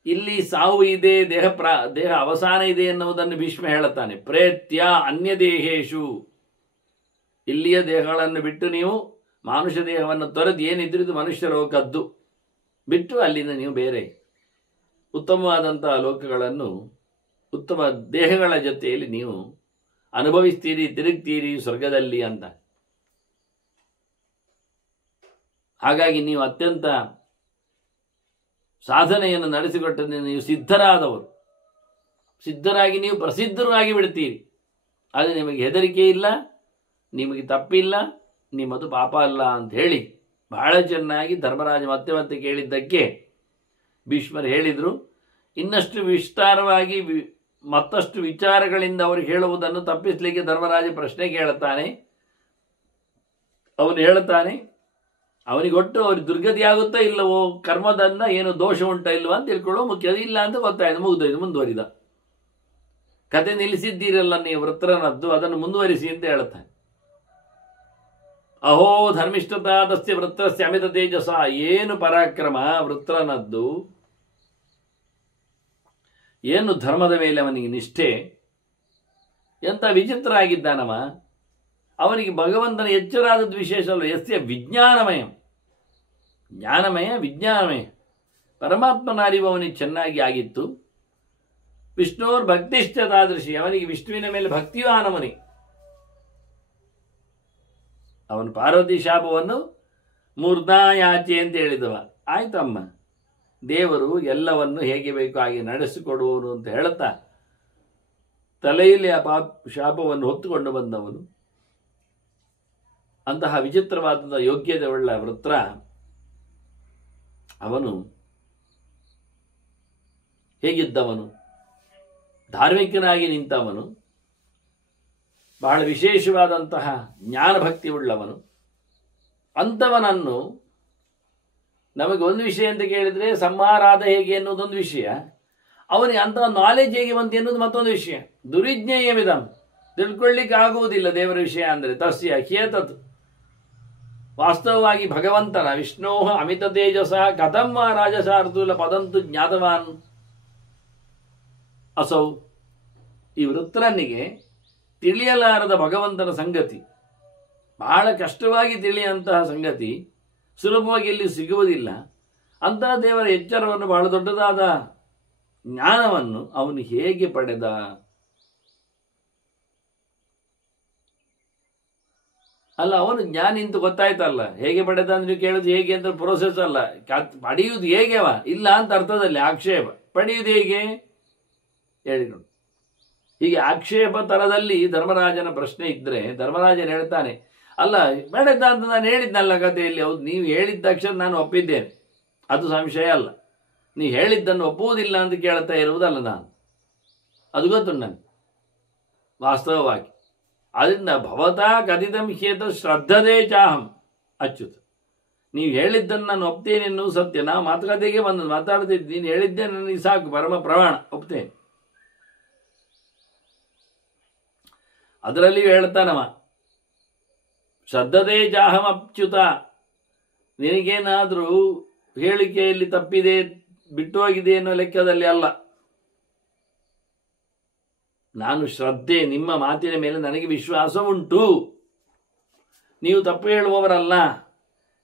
ಇಲ್ಲಿ ಸಾವು ಇದೆ, ದೇಹ ಅವಸಾನ ಇದೆ ಎನ್ನುವುದನ್ನು ಭೀಷ್ಮ ಹೇಳುತ್ತಾನೆ. ಪ್ರೇತ್ಯ ಅನ್ಯ ದೇಹೇಶು, ಇಲ್ಲಿಯ ದೇಹಗಳನ್ನು ಬಿಟ್ಟು ನೀವು ಮಾನುಷ್ಯ ದೇಹವನ್ನು ತೊರೆದು ಏನಿದ್ರಿದ್ದು ಮನುಷ್ಯ ಲೋಕದ್ದು ಬಿಟ್ಟು ಅಲ್ಲಿಂದ ನೀವು ಬೇರೆ ಉತ್ತಮವಾದಂತಹ ಲೋಕಗಳನ್ನು ಉತ್ತಮ ದೇಹಗಳ ಜೊತೆಯಲ್ಲಿ ನೀವು ಅನುಭವಿಸ್ತೀರಿ, ತಿರುಗ್ತೀರಿ ಸ್ವರ್ಗದಲ್ಲಿ ಅಂತ. ಹಾಗಾಗಿ ನೀವು ಅತ್ಯಂತ ಸಾಧನೆಯನ್ನು ನಡೆಸಿಕೊಟ್ಟರೆ ನೀವು ಸಿದ್ಧರಾದವರು, ಸಿದ್ಧರಾಗಿ ನೀವು ಪ್ರಸಿದ್ಧರು ಆಗಿ ಬಿಡ್ತೀರಿ. ಆದರೆ ನಿಮಗೆ ಹೆದರಿಕೆ ಇಲ್ಲ, ನಿಮಗೆ ತಪ್ಪಿಲ್ಲ, ನಿಮ್ಮದು ಪಾಪ ಅಲ್ಲ ಅಂತ ಹೇಳಿ ಬಹಳ ಚೆನ್ನಾಗಿ ಧರ್ಮರಾಜ ಮತ್ತೆ ಮತ್ತೆ ಕೇಳಿದ್ದಕ್ಕೆ ಭೀಷ್ಮರು ಹೇಳಿದರು. ಇನ್ನಷ್ಟು ವಿಸ್ತಾರವಾಗಿ ಮತ್ತಷ್ಟು ವಿಚಾರಗಳಿಂದ ಅವರು ಹೇಳುವುದನ್ನು ತಪ್ಪಿಸಲಿಕ್ಕೆ ಧರ್ಮರಾಜ ಪ್ರಶ್ನೆ ಕೇಳುತ್ತಾನೆ. ಅವನು ಹೇಳುತ್ತಾನೆ, ಅವನಿಗೊಟ್ಟು ಅವ್ರಿಗೆ ದುರ್ಗತಿ ಆಗುತ್ತಾ ಇಲ್ಲವೋ, ಕರ್ಮದಿಂದ ಏನು ದೋಷ ಉಂಟಾ ಇಲ್ವಾ ಅಂತ ತಿಳ್ಕೊಳ್ಳೋ ಮುಖ್ಯ. ಇಲ್ಲ ಅಂತ ಗೊತ್ತಾಯ್ತು, ಮುಗಿದೋಯ್ತು. ಮುಂದುವರಿದ ಕತೆ ನಿಲ್ಲಿಸಿದ್ದೀರಲ್ಲ ನೀವು ವೃತ್ರನದ್ದು, ಅದನ್ನು ಮುಂದುವರಿಸಿ ಅಂತ ಹೇಳುತ್ತಾನೆ. ಅಹೋ ಧರ್ಮಿಷ್ಠತಾದಸ್ಯ ವೃತ್ರಸ್ಯ ಅಮಿತ ತೇಜಸ, ಏನು ಪರಾಕ್ರಮ ವೃತ್ರನದ್ದು, ಏನು ಧರ್ಮದ ಮೇಲೆ ಅವನಿಗೆ ನಿಷ್ಠೆ, ಎಂತ ವಿಚಿತ್ರ ಆಗಿದ್ದಾನವ. ಅವನಿಗೆ ಭಗವಂತನ ಎಚ್ಚರಾದದ್ದು ವಿಶೇಷ ಅಲ್ಲ. ಯಸ್ಯ ವಿಜ್ಞಾನಮಯ, ಜ್ಞಾನಮಯ ವಿಜ್ಞಾನಮಯ, ಪರಮಾತ್ಮನ ಅರಿವು ಅವನಿಗೆ ಚೆನ್ನಾಗಿ ಆಗಿತ್ತು. ವಿಷ್ಣುರ್ ಭಕ್ತಿಶ್ಚ ತಾದೃಶಿ, ಅವನಿಗೆ ವಿಷ್ಣುವಿನ ಮೇಲೆ ಭಕ್ತಿಯೂ ಆನವನಿ. ಅವನು ಪಾರ್ವತಿ ಶಾಪವನ್ನು ಮೂರ್ಧಾಯಾಚೆ ಅಂತ ಹೇಳಿದವ. ಆಯ್ತಮ್ಮ, ದೇವರು ಎಲ್ಲವನ್ನು ಹೇಗೆ ಬೇಕು ಹಾಗೆ ನಡೆಸಿಕೊಡುವನು ಅಂತ ಹೇಳುತ್ತಾ ತಲೆಯಲ್ಲಿ ಆ ಶಾಪವನ್ನು ಹೊತ್ತುಕೊಂಡು ಬಂದವನು. ಅಂತಹ ವಿಚಿತ್ರವಾದ ಯೋಗ್ಯತೆ ಉಳ್ಳ ವೃತ್ರ ಅವನು ಹೇಗಿದ್ದವನು, ಧಾರ್ಮಿಕನಾಗಿ ನಿಂತವನು, ಬಹಳ ವಿಶೇಷವಾದಂತಹ ಜ್ಞಾನಭಕ್ತಿ ಉಳ್ಳವನು. ಅಂಥವನನ್ನು ನಮಗೆ ಒಂದು ವಿಷಯ ಅಂತ ಕೇಳಿದರೆ ಸಂಹಾರಾದ ಹೇಗೆ ಎನ್ನುವುದೊಂದು ವಿಷಯ, ಅವನಿಗೆ ಅಂತಹ ನಾಲೆಜ್ ಹೇಗೆ ಬಂತು ಎನ್ನುವುದು ಮತ್ತೊಂದು ವಿಷಯ. ದುರಿಜ್ಞೇಯಮಿದಂ, ತಿಳ್ಕೊಳ್ಳಿಕ್ಕೆ ಆಗುವುದಿಲ್ಲ ದೇವರ ವಿಷಯ ಅಂದರೆ. ತಸ್ಯ ಹ್ಯೇತತ್, ವಾಸ್ತವವಾಗಿ ಭಗವಂತನ ವಿಷ್ಣೋ ಅಮಿತ ತೇಜಸ ಕಥಂ ರಾಜಸಾರ್ತೂಲ ಪದಂತು ಜ್ಞಾತವಾನ್ ಅಸೌ. ಈ ವೃತ್ರನಿಗೆ ತಿಳಿಯಲಾರದ ಭಗವಂತನ ಸಂಗತಿ, ಬಹಳ ಕಷ್ಟವಾಗಿ ತಿಳಿಯುವಂತಹ ಸಂಗತಿ, ಸುಲಭವಾಗಿ ಇಲ್ಲಿ ಸಿಗುವುದಿಲ್ಲ. ಅಂತಹ ದೇವರ ಎಚ್ಚರವನ್ನು, ಬಹಳ ದೊಡ್ಡದಾದ ಜ್ಞಾನವನ್ನು ಅವನು ಹೇಗೆ ಪಡೆದ? ಅಲ್ಲ, ಅವನು ಜ್ಞಾನಿ ಅಂತ ಗೊತ್ತಾಯ್ತಲ್ಲ, ಹೇಗೆ ಪಡೆದ ಅಂದ್ರೆ ನೀವು ಕೇಳೋದು ಹೇಗೆ ಅಂತ ಪ್ರೋಸೆಸ್ ಅಲ್ಲ, ಪಡೆಯುವುದು ಹೇಗೆವ ಇಲ್ಲ ಅಂತ ಅರ್ಥದಲ್ಲಿ ಆಕ್ಷೇಪ. ಪಡೆಯುವುದು ಹೇಗೆ ಹೇಳಿಕೊಂಡು ಹೀಗೆ ಆಕ್ಷೇಪ ತರದಲ್ಲಿ ಧರ್ಮರಾಜನ ಪ್ರಶ್ನೆ ಇದ್ರೆ ಧರ್ಮರಾಜನ ಹೇಳ್ತಾನೆ, ಅಲ್ಲ ಬೇಡದ ಅಂತ ನಾನು ಹೇಳಿದ್ನಲ್ಲ ಕಥೆಯಲ್ಲಿ. ಹೌದು, ನೀವು ಹೇಳಿದ ತಕ್ಷಣ ನಾನು ಒಪ್ಪಿದ್ದೇನೆ, ಅದು ಸಂಶಯ ಅಲ್ಲ. ನೀವು ಹೇಳಿದ್ದನ್ನು ಒಪ್ಪುವುದಿಲ್ಲ ಅಂತ ಕೇಳ್ತಾ ಇರುವುದಲ್ಲ ನಾನು, ಅದು ಗೊತ್ತು ನನಗೆ ವಾಸ್ತವವಾಗಿ. ಅದರಿಂದ ಭವತಾ ಕಥಿತಂ ಹ್ಯೇತ ಶ್ರದ್ಧದೇ ಚಾಹಂ ಅಚ್ಯುತ. ನೀವು ಹೇಳಿದ್ದನ್ನು ನಾನು ಒಪ್ತೇನೆ ಎನ್ನುವುದು ಸತ್ಯ. ನಾವು ಮಾತುಕತೆಗೆ ಬಂದು ಮಾತಾಡ್ತಿದ್ದು, ನೀನು ಹೇಳಿದ್ದೆ ನನಗೆ ಸಾಕು, ಪರಮ ಪ್ರಮಾಣ, ಒಪ್ತೇನೆ. ಅದರಲ್ಲಿಯೂ ಹೇಳ್ತಾನವ, ಶ್ರದ್ಧದೇ ಚಾಹಂ ಅಚ್ಯುತ, ನಿನಗೇನಾದರೂ ಹೇಳಿಕೆಯಲ್ಲಿ ತಪ್ಪಿದೆ, ಬಿಟ್ಟು ಹೋಗಿದೆ ಅನ್ನೋ ಲೆಕ್ಕದಲ್ಲಿ ಅಲ್ಲ. ನಾನು ಶ್ರದ್ಧೆ, ನಿಮ್ಮ ಮಾತಿನ ಮೇಲೆ ನನಗೆ ವಿಶ್ವಾಸ ಉಂಟು. ನೀವು ತಪ್ಪು ಹೇಳುವವರಲ್ಲ.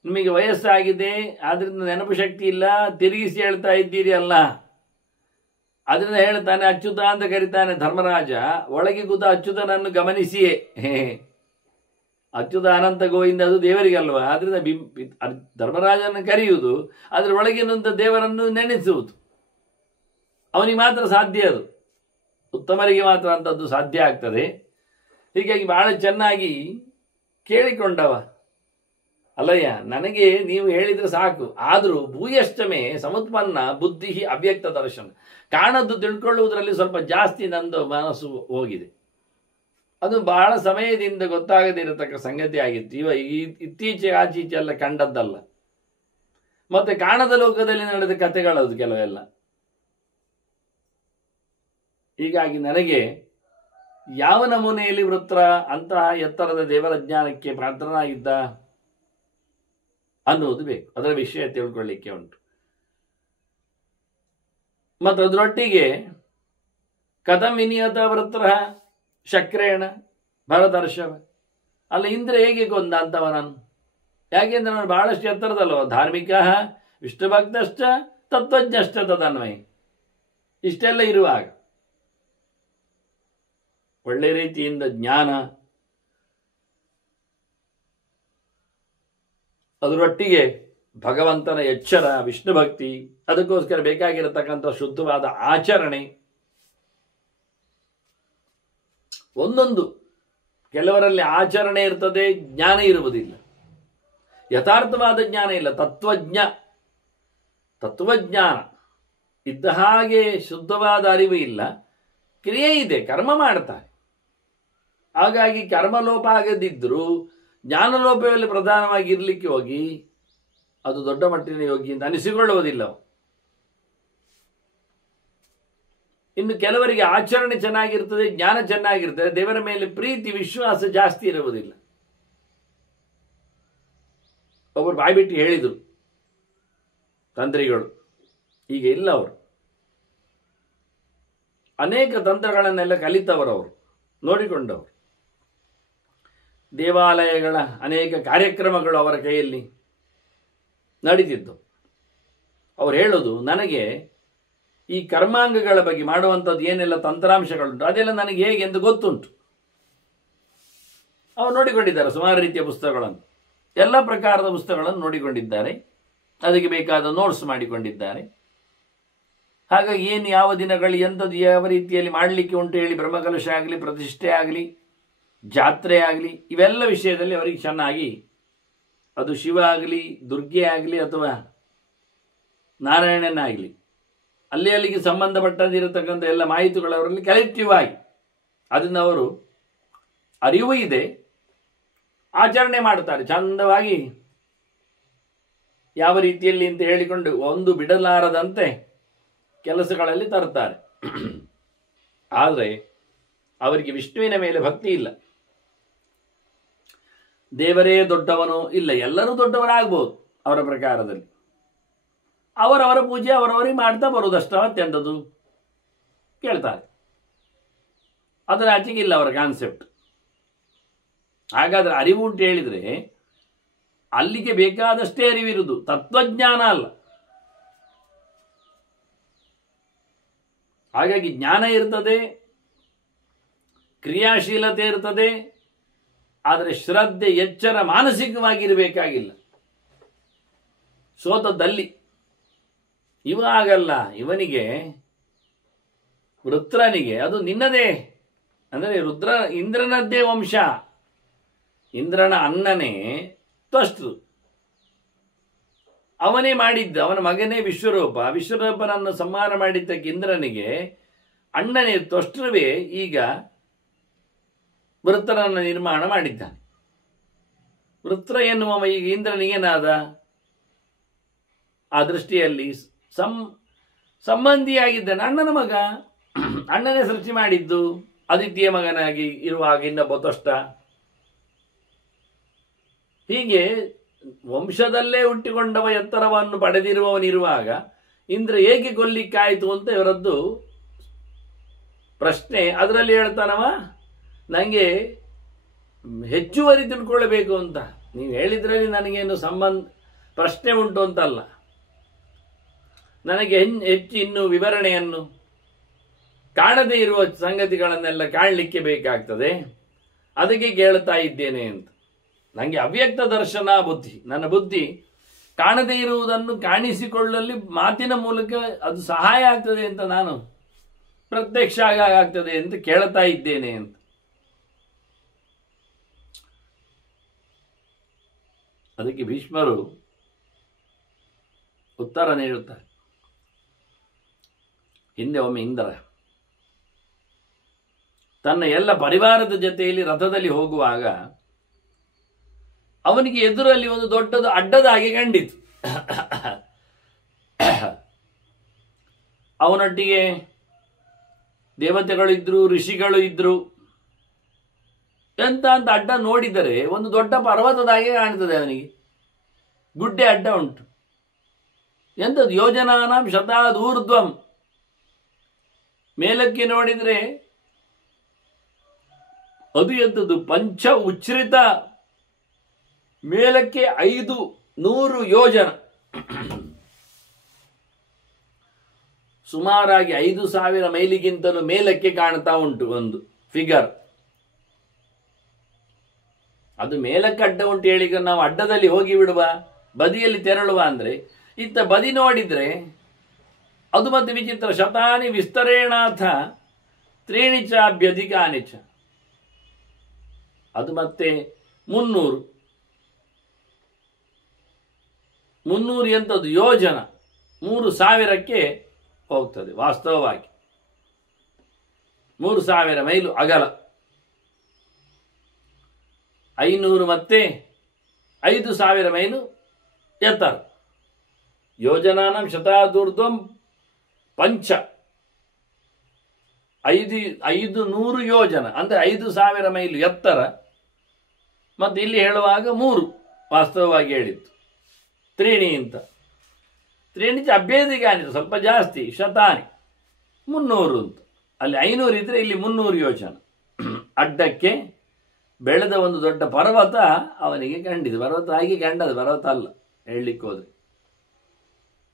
ನಿಮಗೆ ವಯಸ್ಸಾಗಿದೆ, ಆದ್ರಿಂದ ನೆನಪು ಶಕ್ತಿ ಇಲ್ಲ, ತಿರುಗಿಸಿ ಹೇಳ್ತಾ ಇದ್ದೀರಿ ಅಲ್ಲ. ಅದರಿಂದ ಹೇಳ್ತಾನೆ, ಅಚ್ಯುತ ಅಂತ ಕರೀತಾನೆ ಧರ್ಮರಾಜ. ಒಳಗೆ ಕೂತ ಅಚ್ಯುತನನ್ನು ಗಮನಿಸಿಯೇ. ಅಚ್ಯುತ ಅನಂತ ಗೋವಿಂದ ಅದು ದೇವರಿಗಲ್ವ, ಆದ್ರಿಂದ ಧರ್ಮರಾಜನ ಕರೆಯುವುದು, ಅದರ ಒಳಗಿನಂತ ದೇವರನ್ನು ನೆನೆಸುವುದು ಅವನಿಗೆ ಮಾತ್ರ ಸಾಧ್ಯ. ಅದು ಉತ್ತಮರಿಗೆ ಮಾತ್ರ ಅಂಥದ್ದು ಸಾಧ್ಯ ಆಗ್ತದೆ. ಹೀಗಾಗಿ ಬಹಳ ಚೆನ್ನಾಗಿ ಕೇಳಿಕೊಂಡವ. ಅಲ್ಲಯ್ಯ, ನನಗೆ ನೀವು ಹೇಳಿದ್ರೆ ಸಾಕು, ಆದರೂ ಭೂಯಶ್ಚಮೆ ಸಮುತ್ಪನ್ನ ಬುದ್ಧಿ ಅವ್ಯಕ್ತ ದರ್ಶನ, ಕಾಣದ್ದು ತಿಳ್ಕೊಳ್ಳುವುದರಲ್ಲಿ ಸ್ವಲ್ಪ ಜಾಸ್ತಿ ನಂದು ಮನಸ್ಸು ಹೋಗಿದೆ. ಅದು ಬಹಳ ಸಮಯದಿಂದ ಗೊತ್ತಾಗದಿರತಕ್ಕ ಸಂಗತಿ ಆಗಿತ್ತು. ಇತ್ತೀಚೆಗೆ ಆಚೀಚೆ ಎಲ್ಲ ಕಂಡದ್ದಲ್ಲ. ಮತ್ತೆ ಕಾಣದ ಲೋಕದಲ್ಲಿ ನಡೆದ ಕಥೆಗಳದು ಕೆಲವೆಲ್ಲ. ಹೀಗಾಗಿ ನನಗೆ ಯಾವ ನಮೂನೆಯಲ್ಲಿ ವೃತ್ರ ಅಂತಹ ಎತ್ತರದ ದೇವರ ಜ್ಞಾನಕ್ಕೆ ಪಾತ್ರನಾಗಿದ್ದ ಅನ್ನುವುದು ಬೇಕು. ಅದರ ವಿಷಯ ತಿಳ್ಕೊಳ್ಳಿಕ್ಕೆ ಉಂಟು. ಮತ್ತು ಅದರೊಟ್ಟಿಗೆ ಕಥಂ ವಿನಿಯತ ವೃತ್ರ ಶಕ್ರೇಣ ಭರತರ್ಷಭ, ಅಲ್ಲ ಇಂದ್ರ ಹೇಗೆ ಕೊಂದ ಅಂತವನನ್ನು? ಯಾಕೆಂದ್ರೆ ನಾನು ಬಹಳಷ್ಟು ಎತ್ತರದಲ್ವ, ಧಾರ್ಮಿಕ ವಿಷ್ಣುಭಕ್ತಶ್ಚ ತತ್ವಜ್ಞಶ್ಚ ತದನ್ವಯ, ಇಷ್ಟೆಲ್ಲ ಇರುವಾಗ ಒಳ್ಳೆ ರೀತಿಯಿಂದ ಜ್ಞಾನ, ಅದರೊಟ್ಟಿಗೆ ಭಗವಂತನ ಎಚ್ಚರ, ವಿಷ್ಣು ಭಕ್ತಿ, ಅದಕ್ಕೋಸ್ಕರ ಬೇಕಾಗಿರತಕ್ಕಂಥ ಶುದ್ಧವಾದ ಆಚರಣೆ. ಒಂದೊಂದು ಕೆಲವರಲ್ಲಿ ಆಚರಣೆ ಇರ್ತದೆ, ಜ್ಞಾನ ಇರುವುದಿಲ್ಲ, ಯಥಾರ್ಥವಾದ ಜ್ಞಾನ ಇಲ್ಲ, ತತ್ವಜ್ಞಾನ ಇದ್ದ ಹಾಗೆ ಶುದ್ಧವಾದ ಅರಿವು ಇಲ್ಲ, ಕ್ರಿಯೆ ಇದೆ, ಕರ್ಮ ಮಾಡ್ತಾರೆ. ಹಾಗಾಗಿ ಕರ್ಮಲೋಪ ಆಗದಿದ್ದರೂ ಜ್ಞಾನಲೋಪದಲ್ಲಿ ಪ್ರಧಾನವಾಗಿ ಇರಲಿಕ್ಕೆ ಹೋಗಿ ಅದು ದೊಡ್ಡ ಮಟ್ಟಿನ ಯೋಗಿ ಅಂತ ಅನಿಸಿಕೊಳ್ಳುವುದಿಲ್ಲ. ಇನ್ನು ಕೆಲವರಿಗೆ ಆಚರಣೆ ಚೆನ್ನಾಗಿರ್ತದೆ, ಜ್ಞಾನ ಚೆನ್ನಾಗಿರ್ತದೆ, ದೇವರ ಮೇಲೆ ಪ್ರೀತಿ ವಿಶ್ವಾಸ ಜಾಸ್ತಿ ಇರುವುದಿಲ್ಲ. ಒಬ್ಬರು ಬಾಯ್ಬಿಟ್ಟು ಹೇಳಿದರು ತಂತ್ರಿಗಳು, ಈಗ ಇಲ್ಲ, ಅವರು ಅನೇಕ ತಂತ್ರಗಳನ್ನೆಲ್ಲ ಕಲಿತವರವರು, ನೋಡಿಕೊಂಡವರು. ದೇವಾಲಯಗಳ ಅನೇಕ ಕಾರ್ಯಕ್ರಮಗಳು ಅವರ ಕೈಯಲ್ಲಿ ನಡೀತಿದ್ದು. ಅವ್ರು ಹೇಳೋದು, ನನಗೆ ಈ ಕರ್ಮಾಂಗಗಳ ಬಗ್ಗೆ ಮಾಡುವಂಥದ್ದು ಏನೆಲ್ಲ ತಂತ್ರಾಂಶಗಳುಂಟು ಅದೆಲ್ಲ ನನಗೆ ಹೇಗೆ ಎಂದು ಗೊತ್ತುಂಟು. ಅವರು ನೋಡಿಕೊಂಡಿದ್ದಾರೆ ಸುಮಾರು ರೀತಿಯ ಪುಸ್ತಕಗಳನ್ನು, ಎಲ್ಲ ಪ್ರಕಾರದ ಪುಸ್ತಕಗಳನ್ನು ನೋಡಿಕೊಂಡಿದ್ದಾರೆ, ಅದಕ್ಕೆ ಬೇಕಾದ ನೋಟ್ಸ್ ಮಾಡಿಕೊಂಡಿದ್ದಾರೆ. ಹಾಗಾಗಿ ಏನು ಯಾವ ದಿನಗಳು ಎಂಥದ್ದು ಯಾವ ರೀತಿಯಲ್ಲಿ ಮಾಡಲಿಕ್ಕೆ ಉಂಟು ಹೇಳಿ, ಬ್ರಹ್ಮಕಲಶ ಆಗಲಿ, ಪ್ರತಿಷ್ಠೆ ಆಗಲಿ, ಜಾತ್ರೆ ಆಗಲಿ, ಇವೆಲ್ಲ ವಿಷಯದಲ್ಲಿ ಅವರಿಗೆ ಚೆನ್ನಾಗಿ, ಅದು ಶಿವ ಆಗಲಿ, ದುರ್ಗೆ ಆಗಲಿ ಅಥವಾ ನಾರಾಯಣನಾಗಲಿ, ಅಲ್ಲಿಗೆ ಸಂಬಂಧಪಟ್ಟಂತಿರತಕ್ಕಂಥ ಎಲ್ಲ ಮಾಹಿತಿಗಳು ಅವರಲ್ಲಿ ಕಲೆಕ್ಟಿವ್ ಆಗಿ ಅದನ್ನು ಅವರು ಅರಿವು ಇದೆ, ಆಚರಣೆ ಮಾಡ್ತಾರೆ ಚಂದವಾಗಿ. ಯಾವ ರೀತಿಯಲ್ಲಿ ಅಂತ ಹೇಳಿಕೊಂಡು ಒಂದು ಬಿಡಲಾರದಂತೆ ಕೆಲಸಗಳಲ್ಲಿ ತರ್ತಾರೆ. ಆದರೆ ಅವರಿಗೆ ವಿಷ್ಣುವಿನ ಮೇಲೆ ಭಕ್ತಿ ಇಲ್ಲ. ದೇವರೇ ದೊಡ್ಡವನು ಇಲ್ಲ, ಎಲ್ಲರೂ ದೊಡ್ಡವರಾಗ್ಬೋದು ಅವರ ಪ್ರಕಾರದಲ್ಲಿ. ಅವರವರ ಪೂಜೆ ಅವರವರಿಗೆ ಮಾಡ್ತಾ ಬರುವುದಷ್ಟ, ಮತ್ತೆಂಥದ್ದು ಕೇಳ್ತಾರೆ. ಅದರ ಆಚೆಗಿಲ್ಲ ಅವರ ಕಾನ್ಸೆಪ್ಟ್. ಹಾಗಾದ್ರೆ ಅರಿವು ಉಂಟು ಹೇಳಿದರೆ ಅಲ್ಲಿಗೆ ಬೇಕಾದಷ್ಟೇ ಅರಿವಿರುವುದು, ತತ್ವಜ್ಞಾನ ಅಲ್ಲ. ಹಾಗಾಗಿ ಜ್ಞಾನ ಇರ್ತದೆ, ಕ್ರಿಯಾಶೀಲತೆ ಇರ್ತದೆ, ಆದರೆ ಶ್ರದ್ಧೆ ಎಚ್ಚರ ಮಾನಸಿಕವಾಗಿರಬೇಕಾಗಿಲ್ಲ. ಸೋತದ್ದಲ್ಲಿ ಇವ ಆಗಲ್ಲ, ಇವನಿಗೆ ವೃತ್ರನಿಗೆ ಅದು ನಿನ್ನದೇ, ಅಂದರೆ ಇಂದ್ರನದ್ದೇ ವಂಶ, ಇಂದ್ರನ ಅನ್ನನೇ ತ್ವಷ್ಟೃ, ಅವನೇ ಮಾಡಿದ್ದ, ಅವನ ಮಗನೇ ವಿಶ್ವರೂಪ, ವಿಶ್ವರೂಪನನ್ನು ಸಂಹಾರ ಮಾಡಿದ್ದಕ್ಕೆ ಇಂದ್ರನಿಗೆ ಅಣ್ಣನೇ ತ್ವಷ್ಟೃವೇ ಈಗ ವೃತ್ರನನ್ನು ನಿರ್ಮಾಣ ಮಾಡಿದ್ದಾನೆ. ವೃತ್ರ ಎನ್ನುವ ಈಗ ಇಂದ್ರನಿಗೇನಾದ? ಆ ದೃಷ್ಟಿಯಲ್ಲಿ ಸಂಬಂಧಿಯಾಗಿದ್ದಾನೆ, ಅಣ್ಣನ ಮಗ, ಅಣ್ಣನೇ ಸೃಷ್ಟಿ ಮಾಡಿದ್ದು, ಆದಿತ್ಯ ಮಗನಾಗಿ ಇರುವಾಗ ಇನ್ನೊಬ್ಬ ತ್ವಷ್ಟ. ಹೀಗೆ ವಂಶದಲ್ಲೇ ಹುಟ್ಟಿಕೊಂಡವ ಎತ್ತರವನ್ನು ಪಡೆದಿರುವವನಿರುವಾಗ ಇಂದ್ರ ಏಕೆ ಕೊಲ್ಲಿಕ್ಕಾಯಿತು ಅಂತ ಇವರದ್ದು ಪ್ರಶ್ನೆ. ಅದರಲ್ಲಿ ಹೇಳ್ತಾನವ, ನನಗೆ ಹೆಚ್ಚುವರಿ ತಿಳ್ಕೊಳ್ಬೇಕು ಅಂತ. ನೀವು ಹೇಳಿದ್ರಲ್ಲಿ ನನಗೇನು ಪ್ರಶ್ನೆ ಉಂಟು ಅಂತಲ್ಲ, ನನಗೆ ಹೆಚ್ಚು ಇನ್ನೂ ವಿವರಣೆಯನ್ನು, ಕಾಣದೇ ಇರುವ ಸಂಗತಿಗಳನ್ನೆಲ್ಲ ಕಾಣಲಿಕ್ಕೆ ಬೇಕಾಗ್ತದೆ, ಅದಕ್ಕೆ ಕೇಳ್ತಾ ಇದ್ದೇನೆ ಅಂತ. ನನಗೆ ಅವ್ಯಕ್ತ ದರ್ಶನ ಬುದ್ಧಿ, ನನ್ನ ಬುದ್ಧಿ ಕಾಣದೇ ಇರುವುದನ್ನು ಕಾಣಿಸಿಕೊಳ್ಳಲಿ ಮಾತಿನ ಮೂಲಕ ಅದು ಸಹಾಯ ಆಗ್ತದೆ ಅಂತ, ನಾನು ಪ್ರತ್ಯಕ್ಷ ಆಗ್ತದೆ ಅಂತ ಕೇಳ್ತಾ ಇದ್ದೇನೆ ಅಂತ. ಅದಕ್ಕೆ ಭೀಷ್ಮರು ಉತ್ತರ ನೀಡುತ್ತಾರೆ. ಹಿಂದೆ ಒಮ್ಮೆ ಇಂದ್ರ ತನ್ನ ಎಲ್ಲ ಪರಿವಾರದ ಜೊತೆಯಲ್ಲಿ ರಥದಲ್ಲಿ ಹೋಗುವಾಗ ಅವನಿಗೆ ಎದುರಲ್ಲಿ ಒಂದು ದೊಡ್ಡದು ಅಡ್ಡದಾಗಿ ಕಂಡಿತು. ಅವನೊಟ್ಟಿಗೆ ದೇವತೆಗಳಿದ್ರು, ಋಷಿಗಳು ಇದ್ರು. ಎಂತ ಅಂತ ಅಡ್ಡ ನೋಡಿದರೆ ಒಂದು ದೊಡ್ಡ ಪರ್ವತದಾಗೆ ಕಾಣ್ತದೆ ಅವನಿಗೆ. ಗುಡ್ಡೆ ಅಡ್ಡ ಉಂಟು. ಎಂಥದ್ದು ಯೋಜನಾನಾಂ ಶತಾದೂರ್ಧ್ವಂ. ಮೇಲಕ್ಕೆ ನೋಡಿದರೆ ಅದು ಎಂಥದ್ದು ಪಂಚ ಉಚ್ಛ್ರಿತ. ಮೇಲಕ್ಕೆ 500 ಯೋಜನ, ಸುಮಾರಾಗಿ 5,000 ಮೈಲಿಗಿಂತಲೂ ಮೇಲಕ್ಕೆ ಕಾಣ್ತಾ ಉಂಟು ಒಂದು ಫಿಗರ್. ಅದು ಮೇಲಕ್ಕೆ ಅಡ್ಡ ಉಂಟು ಹೇಳಿ ನಾವು ಅಡ್ಡದಲ್ಲಿ ಹೋಗಿ ಬಿಡುವ, ಬದಿಯಲ್ಲಿ ತೆರಳುವ ಅಂದ್ರೆ ಇತ್ತ ಬದಿ ನೋಡಿದ್ರೆ ಅದು ಮತ್ತೆ ವಿಚಿತ್ರ. ಶತಾನಿ ವಿಸ್ತರೇಣಾಥ ತ್ರೀಣಿ ಚಾಭ್ಯಧಿಕಾನಿ ಚ. ಅದು ಮತ್ತೆ 300 ಎಂಥದ್ದು ಯೋಜನ, 3,000ಕ್ಕೆ ಹೋಗ್ತದೆ. ವಾಸ್ತವವಾಗಿ 3,000 ಮೈಲು ಅಗಲ, 500 ಮತ್ತೆ 5,000 ಮೈಲು ಎತ್ತರ. ಯೋಜನಾನಂ ಶತಾದೂರ್ಧ್ವಂ ಪಂಚ 500 ಯೋಜನ ಅಂದ್ರೆ 5,000 ಮೈಲು ಎತ್ತರ. ಮತ್ತೆ ಇಲ್ಲಿ ಹೇಳುವಾಗ 3 ವಾಸ್ತವವಾಗಿ ಹೇಳಿತ್ತು. ತ್ರೀಣಿ ಅಂತ, ತ್ರೀಣಿ ಅಭ್ಯರ್ಥಿಗಾನಿ ಸ್ವಲ್ಪ ಜಾಸ್ತಿ, ಶತಾನಿ 300 ಅಂತ. ಅಲ್ಲಿ 500 ಇದ್ರೆ ಇಲ್ಲಿ 300 ಯೋಜನ. ಅಡ್ಡಕ್ಕೆ ಬೆಳೆದ ಒಂದು ದೊಡ್ಡ ಪರ್ವತ ಅವನಿಗೆ ಕಂಡಿತು. ಪರ್ವತ ಆಗಿ ಕಂಡದು, ಪರ್ವತ ಅಲ್ಲ ಹೇಳಲಿಕ್ಕೆ ಹೋದ್ರೆ.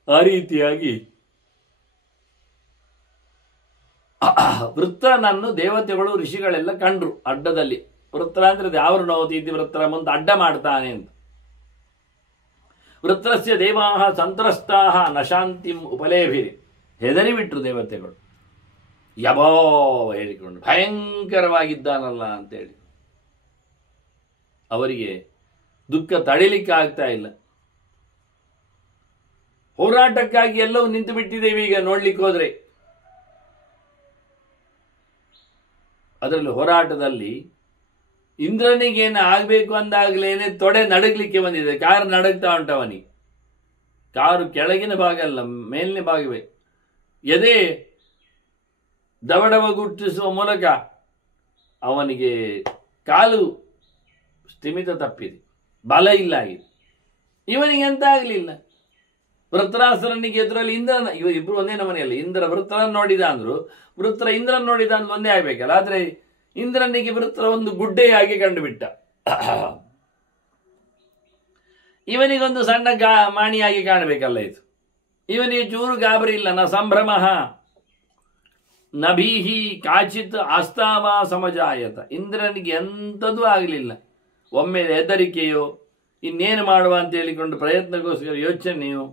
ಆ ರೀತಿಯಾಗಿ ವೃತ್ರನನ್ನು ದೇವತೆಗಳು ಋಷಿಗಳೆಲ್ಲ ಕಂಡ್ರು ಅಡ್ಡದಲ್ಲಿ. ವೃತ್ರ ಅಂದ್ರೆ ಯಾರು ನೋತೀತಿ ವೃತ್ರ ಮುಂದೆ ಅಡ್ಡ ಮಾಡ್ತಾನೆ ಅಂತ. ವೃತ್ರಸ್ಯ ದೇವಾಹ ಸಂತ್ರಸ್ತಾಹ ನಶಾಂತಿಂ ಉಪಲೇಭಿರಿ. ಹೆದರಿ ಬಿಟ್ರು ದೇವತೆಗಳು. ಯಬೋ ಹೇಳಿಕೊಂಡು ಭಯಂಕರವಾಗಿದ್ದಾನಲ್ಲ ಅಂತೇಳಿ ಅವರಿಗೆ ದುಃಖ ತಡಿಲಿಕ್ಕೆ ಆಗ್ತಾ ಇಲ್ಲ. ಹೋರಾಟಕ್ಕಾಗಿ ಎಲ್ಲವೂ ನಿಂತು ಬಿಟ್ಟಿದ್ದೇವೆ ಈಗ ನೋಡ್ಲಿಕ್ಕೆ ಹೋದ್ರೆ. ಅದರಲ್ಲಿ ಹೋರಾಟದಲ್ಲಿ ಇಂದ್ರನಿಗೇನು ಆಗ್ಬೇಕು ಅಂದಾಗ್ಲೇನೆ ತೊಡೆ ನಡಗ್ಲಿಕ್ಕೆ ಬಂದಿದೆ. ಕಾರು ನಡಗ್ತಾ ಉಂಟವನಿಗೆ. ಕಾರು ಕೆಳಗಿನ ಭಾಗ ಅಲ್ಲ, ಮೇಲಿನ ಭಾಗವೇ. ಎದೆ ದವಡವ ಗುಟ್ಟಿಸುವ ಮೂಲಕ ಅವನಿಗೆ ಕಾಲು ಸ್ಥಿಮಿತ ತಪ್ಪಿದೆ, ಬಲ ಇಲ್ಲ ಆಗಿದೆ. ಇವನಿಗೆ ಎಂತ ಆಗಲಿಲ್ಲ. ವೃತ್ರಾಸುರನಿಗೆ ಎದುರಲ್ಲಿ ಇಂದ್ರನ, ಇಬ್ರು ಒಂದೇ ನಮನೆಯಲ್ಲ. ಇಂದ್ರ ವೃತ್ರನ ನೋಡಿದ ಅಂದ್ರು, ವೃತ್ರ ಇಂದ್ರನ್ ನೋಡಿದ ಅಂದ್ ಒಂದೇ ಆಗ್ಬೇಕಲ್ಲ. ಆದ್ರೆ ಇಂದ್ರನಿಗೆ ವೃತ್ರ ಒಂದು ಗುಡ್ಡೆಯಾಗಿ ಕಂಡುಬಿಟ್ಟ. ಇವನಿಗೊಂದು ಸಣ್ಣ ಮಾಣಿಯಾಗಿ ಕಾಣಬೇಕಲ್ಲ ಇದು. ಇವನಿಗೆ ಚೂರು ಗಾಬರಿ ಇಲ್ಲ. ನ ಸಂಭ್ರಮ ನಭೀಹಿ ಕಾಚಿತ್ ಆಸ್ತಾವ ಸಮಜಾಯತ. ಇಂದ್ರನಿಗೆ ಎಂಥದೂ ಆಗಲಿಲ್ಲ. ಒಮ್ಮೆ ಹೆದರಿಕೆಯೋ ಇನ್ನೇನು ಮಾಡುವ ಅಂತ ಹೇಳಿಕೊಂಡು ಪ್ರಯತ್ನಕ್ಕೋಸ್ಕರ ಯೋಚನೆಯೋ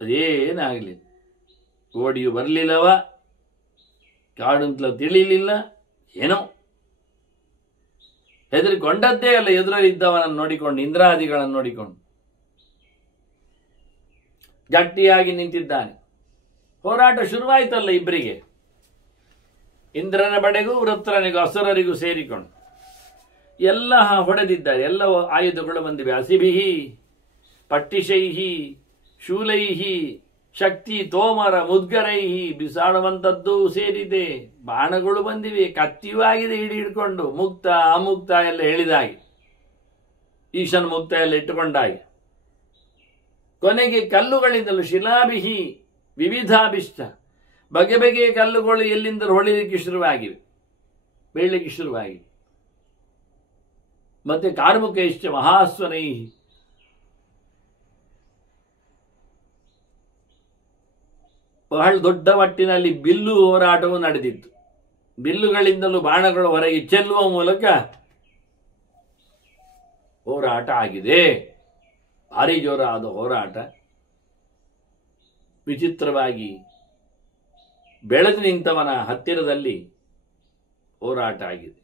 ಅದೇನಾಗಲಿಲ್ಲ. ಓಡಿಯು ಬರಲಿಲ್ಲವ, ಕಾಡು ಅಂತಲ ತಿಳಿಲಿಲ್ಲ, ಏನೋ ಹೆದರಿಕೊಂಡದ್ದೇ ಅಲ್ಲ. ಎದುರಲ್ಲಿದ್ದವನನ್ನು ನೋಡಿಕೊಂಡು, ಇಂದ್ರಾದಿಗಳನ್ನು ನೋಡಿಕೊಂಡು ಗಟ್ಟಿಯಾಗಿ ನಿಂತಿದ್ದಾನೆ. ಹೋರಾಟ ಶುರುವಾಯ್ತಲ್ಲ ಇಬ್ಬರಿಗೆ, ಇಂದ್ರನ ಬಡೆಗೂ ವೃತ್ರನಿಗೂ ಅಸುರರಿಗೂ ಸೇರಿಕೊಂಡು ಎಲ್ಲ ಹೊಡೆದಿದ್ದಾರೆ. ಎಲ್ಲ ಆಯುಧಗಳು ಬಂದಿವೆ. ಅಸಿಭಿಹಿ ಪಟ್ಟಿಶೈಹಿ ಶೂಲೈಹಿ ಶಕ್ತಿ ತೋಮರ ಮುದ್ಗರೈಹಿ. ಬಿಸಾಡುವಂಥದ್ದು ಸೇರಿದೆ, ಬಾಣಗಳು ಬಂದಿವೆ, ಕತ್ತಿಯೂ ಆಗಿದೆ ಹಿಡಿಕೊಂಡು. ಮುಕ್ತ ಅಮುಕ್ತ ಎಲ್ಲ ಹೇಳಿದಾಗೆ, ಈಶನ್ ಮುಕ್ತ ಎಲ್ಲ ಇಟ್ಟುಕೊಂಡಾಗೆ. ಕೊನೆಗೆ ಕಲ್ಲುಗಳಿಂದಲೂ ಶಿಲಾಭಿಹಿ ವಿವಿಧಾಭಿಷ್ಟ. ಬಗೆ ಬಗೆಯ ಕಲ್ಲುಗಳು ಎಲ್ಲಿಂದ ಹೊಳಿಲಿಕ್ಕೆ ಶುರುವಾಗಿವೆ, ಬೀಳಲಿಕ್ಕೆ ಶುರುವಾಗಿವೆ. ಮತ್ತೆ ಕಾರ್ಮುಕೈಶ್ಚ ಮಹಾಸ್ವನೈ. ಬಹಳ ದೊಡ್ಡ ಮಟ್ಟಿನಲ್ಲಿ ಬಿಲ್ಲು ಹೋರಾಟವು ನಡೆದಿತ್ತು. ಬಿಲ್ಲುಗಳಿಂದಲೂ ಬಾಣಗಳು ಹೊರಗೆ ಚೆಲ್ಲುವ ಮೂಲಕ ಹೋರಾಟ ಆಗಿದೆ. ಭಾರಿ ಜೋರಾದ ಹೋರಾಟ. ವಿಚಿತ್ರವಾಗಿ ಬೆಳೆದು ನಿಂತವನ ಹತ್ತಿರದಲ್ಲಿ ಹೋರಾಟ ಆಗಿದೆ.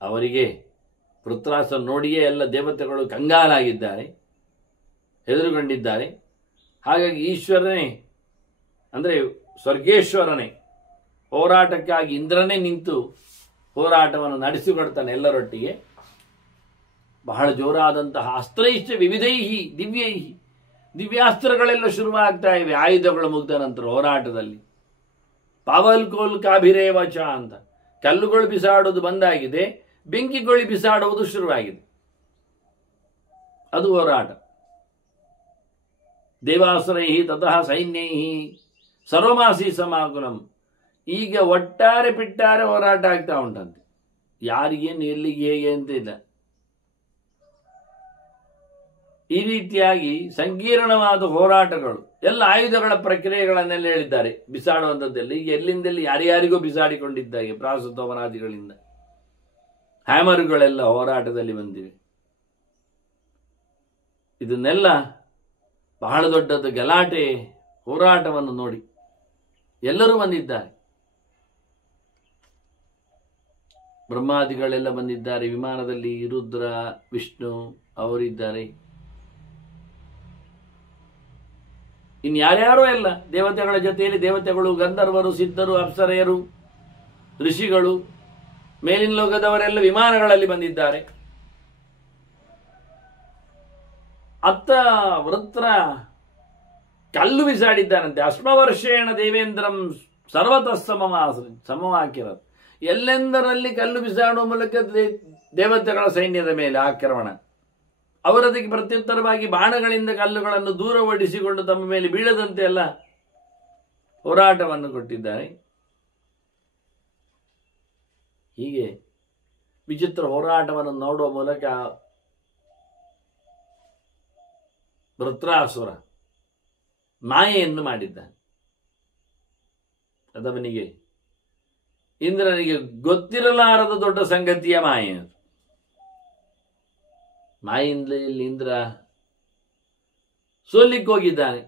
ಅವರಿಗೆ ವೃತ್ರಾಸುರನ ನೋಡಿಯೇ ಎಲ್ಲ ದೇವತೆಗಳು ಕಂಗಾಲಾಗಿದ್ದಾರೆ, ಹೆದರುಗೊಂಡಿದ್ದಾರೆ. ಹಾಗಾಗಿ ಈಶ್ವರನೇ ಅಂದರೆ ಸ್ವರ್ಗೇಶ್ವರನೇ ಹೋರಾಟಕ್ಕಾಗಿ ಇಂದ್ರನೇ ನಿಂತು ಹೋರಾಟವನ್ನು ನಡೆಸಿಕೊಡ್ತಾನೆ ಎಲ್ಲರೊಟ್ಟಿಗೆ. ಬಹಳ ಜೋರಾದಂತಹ ಅಸ್ತ್ರೈಶ್ಚ ವಿವಿಧೈಹಿ ದಿವ್ಯೈಹಿ. ದಿವ್ಯಾಸ್ತ್ರಗಳೆಲ್ಲ ಶುರುವಾಗ್ತಾ ಇವೆ ಆಯುಧಗಳು ಮುಗ್ದ ನಂತರ ಹೋರಾಟದಲ್ಲಿ. ಪಾವಲ್ ಕೋಲ್ ಕಾಭಿರೇವಚ ಅಂತ ಕಲ್ಲುಗಳು ಬಿಸಾಡುವುದು ಬಂದಾಗಿದೆ, ಬೆಂಕಿಗಳು ಬಿಸಾಡುವುದು ಶುರುವಾಗಿದೆ. ಅದು ಹೋರಾಟ. ದೇವಾಸುರೈ ತತಃ ಸೈನ್ಯೈ ಸರ್ವಮಾಸಿ ಸಮಾಕುಲಂ. ಈಗ ಒಟ್ಟಾರೆ ಪಿಟ್ಟಾರೆ ಹೋರಾಟ ಆಗ್ತಾ ಉಂಟಂತೆ. ಯಾರಿಗೇನು ಎಲ್ಲಿಗೆ ಹೇಗೆ ಅಂತ ಇಲ್ಲ. ಈ ರೀತಿಯಾಗಿ ಸಂಕೀರ್ಣವಾದ ಹೋರಾಟಗಳು, ಎಲ್ಲ ಆಯುಧಗಳ ಪ್ರಕ್ರಿಯೆಗಳನ್ನೆಲ್ಲ ಹೇಳಿದ್ದಾರೆ. ಬಿಸಾಡುವಂಥದ್ದೆಲ್ಲ ಈಗ ಎಲ್ಲಿಂದೆಲ್ಲಿ ಯಾರ್ಯಾರಿಗೂ ಬಿಸಾಡಿಕೊಂಡಿದ್ದಾಗೆ ಪ್ರಾಸುತೋಮನಾದಿಗಳಿಂದ ಹ್ಯಾಮರುಗಳೆಲ್ಲ ಹೋರಾಟದಲ್ಲಿ ಬಂದಿವೆ. ಇದನ್ನೆಲ್ಲ ಬಹಳ ದೊಡ್ಡದ ಗಲಾಟೆ ಹೋರಾಟವನ್ನು ನೋಡಿ ಎಲ್ಲರೂ ಬಂದಿದ್ದಾರೆ. ಬ್ರಹ್ಮಾದಿಗಳೆಲ್ಲ ಬಂದಿದ್ದಾರೆ. ವಿಮಾನದಲ್ಲಿ ರುದ್ರ, ವಿಷ್ಣು ಅವರಿದ್ದಾರೆ. ಇನ್ಯಾರ್ಯಾರೋ ಎಲ್ಲ ದೇವತೆಗಳ ಜೊತೆಯಲ್ಲಿ ದೇವತೆಗಳು, ಗಂಧರ್ವರು, ಸಿದ್ಧರು, ಅಪ್ಸರೆಯರು, ಋಷಿಗಳು, ಮೇಲಿನ ಲೋಕದವರೆಲ್ಲ ವಿಮಾನಗಳಲ್ಲಿ ಬಂದಿದ್ದಾರೆ. ಅತ್ತ ವೃತ್ರ ಕಲ್ಲು ಬಿಸಾಡಿದ್ದಾನಂತೆ. ಅಶ್ಮವರ್ಷೇಣ ದೇವೇಂದ್ರಂ ಸರ್ವತಃ ಸಮವಾಕಿರದು. ಎಲ್ಲೆಂದರಲ್ಲಿ ಕಲ್ಲು ಬಿಸಾಡುವ ಮೂಲಕ ದೇವತೆಗಳ ಸೈನ್ಯದ ಮೇಲೆ ಆಕ್ರಮಣ. ಅವರದಕ್ಕೆ ಪ್ರತ್ಯುತ್ತರವಾಗಿ ಬಾಣಗಳಿಂದ ಕಲ್ಲುಗಳನ್ನು ದೂರ ಓಡಿಸಿಕೊಂಡು ತಮ್ಮ ಮೇಲೆ ಬೀಳದಂತೆ ಎಲ್ಲ ಹೋರಾಟವನ್ನು ಕೊಟ್ಟಿದ್ದಾರೆ. ಹೀಗೆ ವಿಚಿತ್ರ ಹೋರಾಟವನ್ನು ನೋಡುವ ಮೂಲಕ ವೃತ್ರಾಸುರ ಮಾಯೆಯನ್ನು ಮಾಡಿದ್ದಾನೆ. ಅದವನಿಗೆ ಇಂದ್ರನಿಗೆ ಗೊತ್ತಿರಲಾರದ ದೊಡ್ಡ ಸಂಗತಿಯ ಮಾಯೆ. ಮಾಯಿಂದಲೇ ಇಂದ್ರ ಸೋಲಿಕ್ಕೆ ಹೋಗಿದ್ದಾನೆ.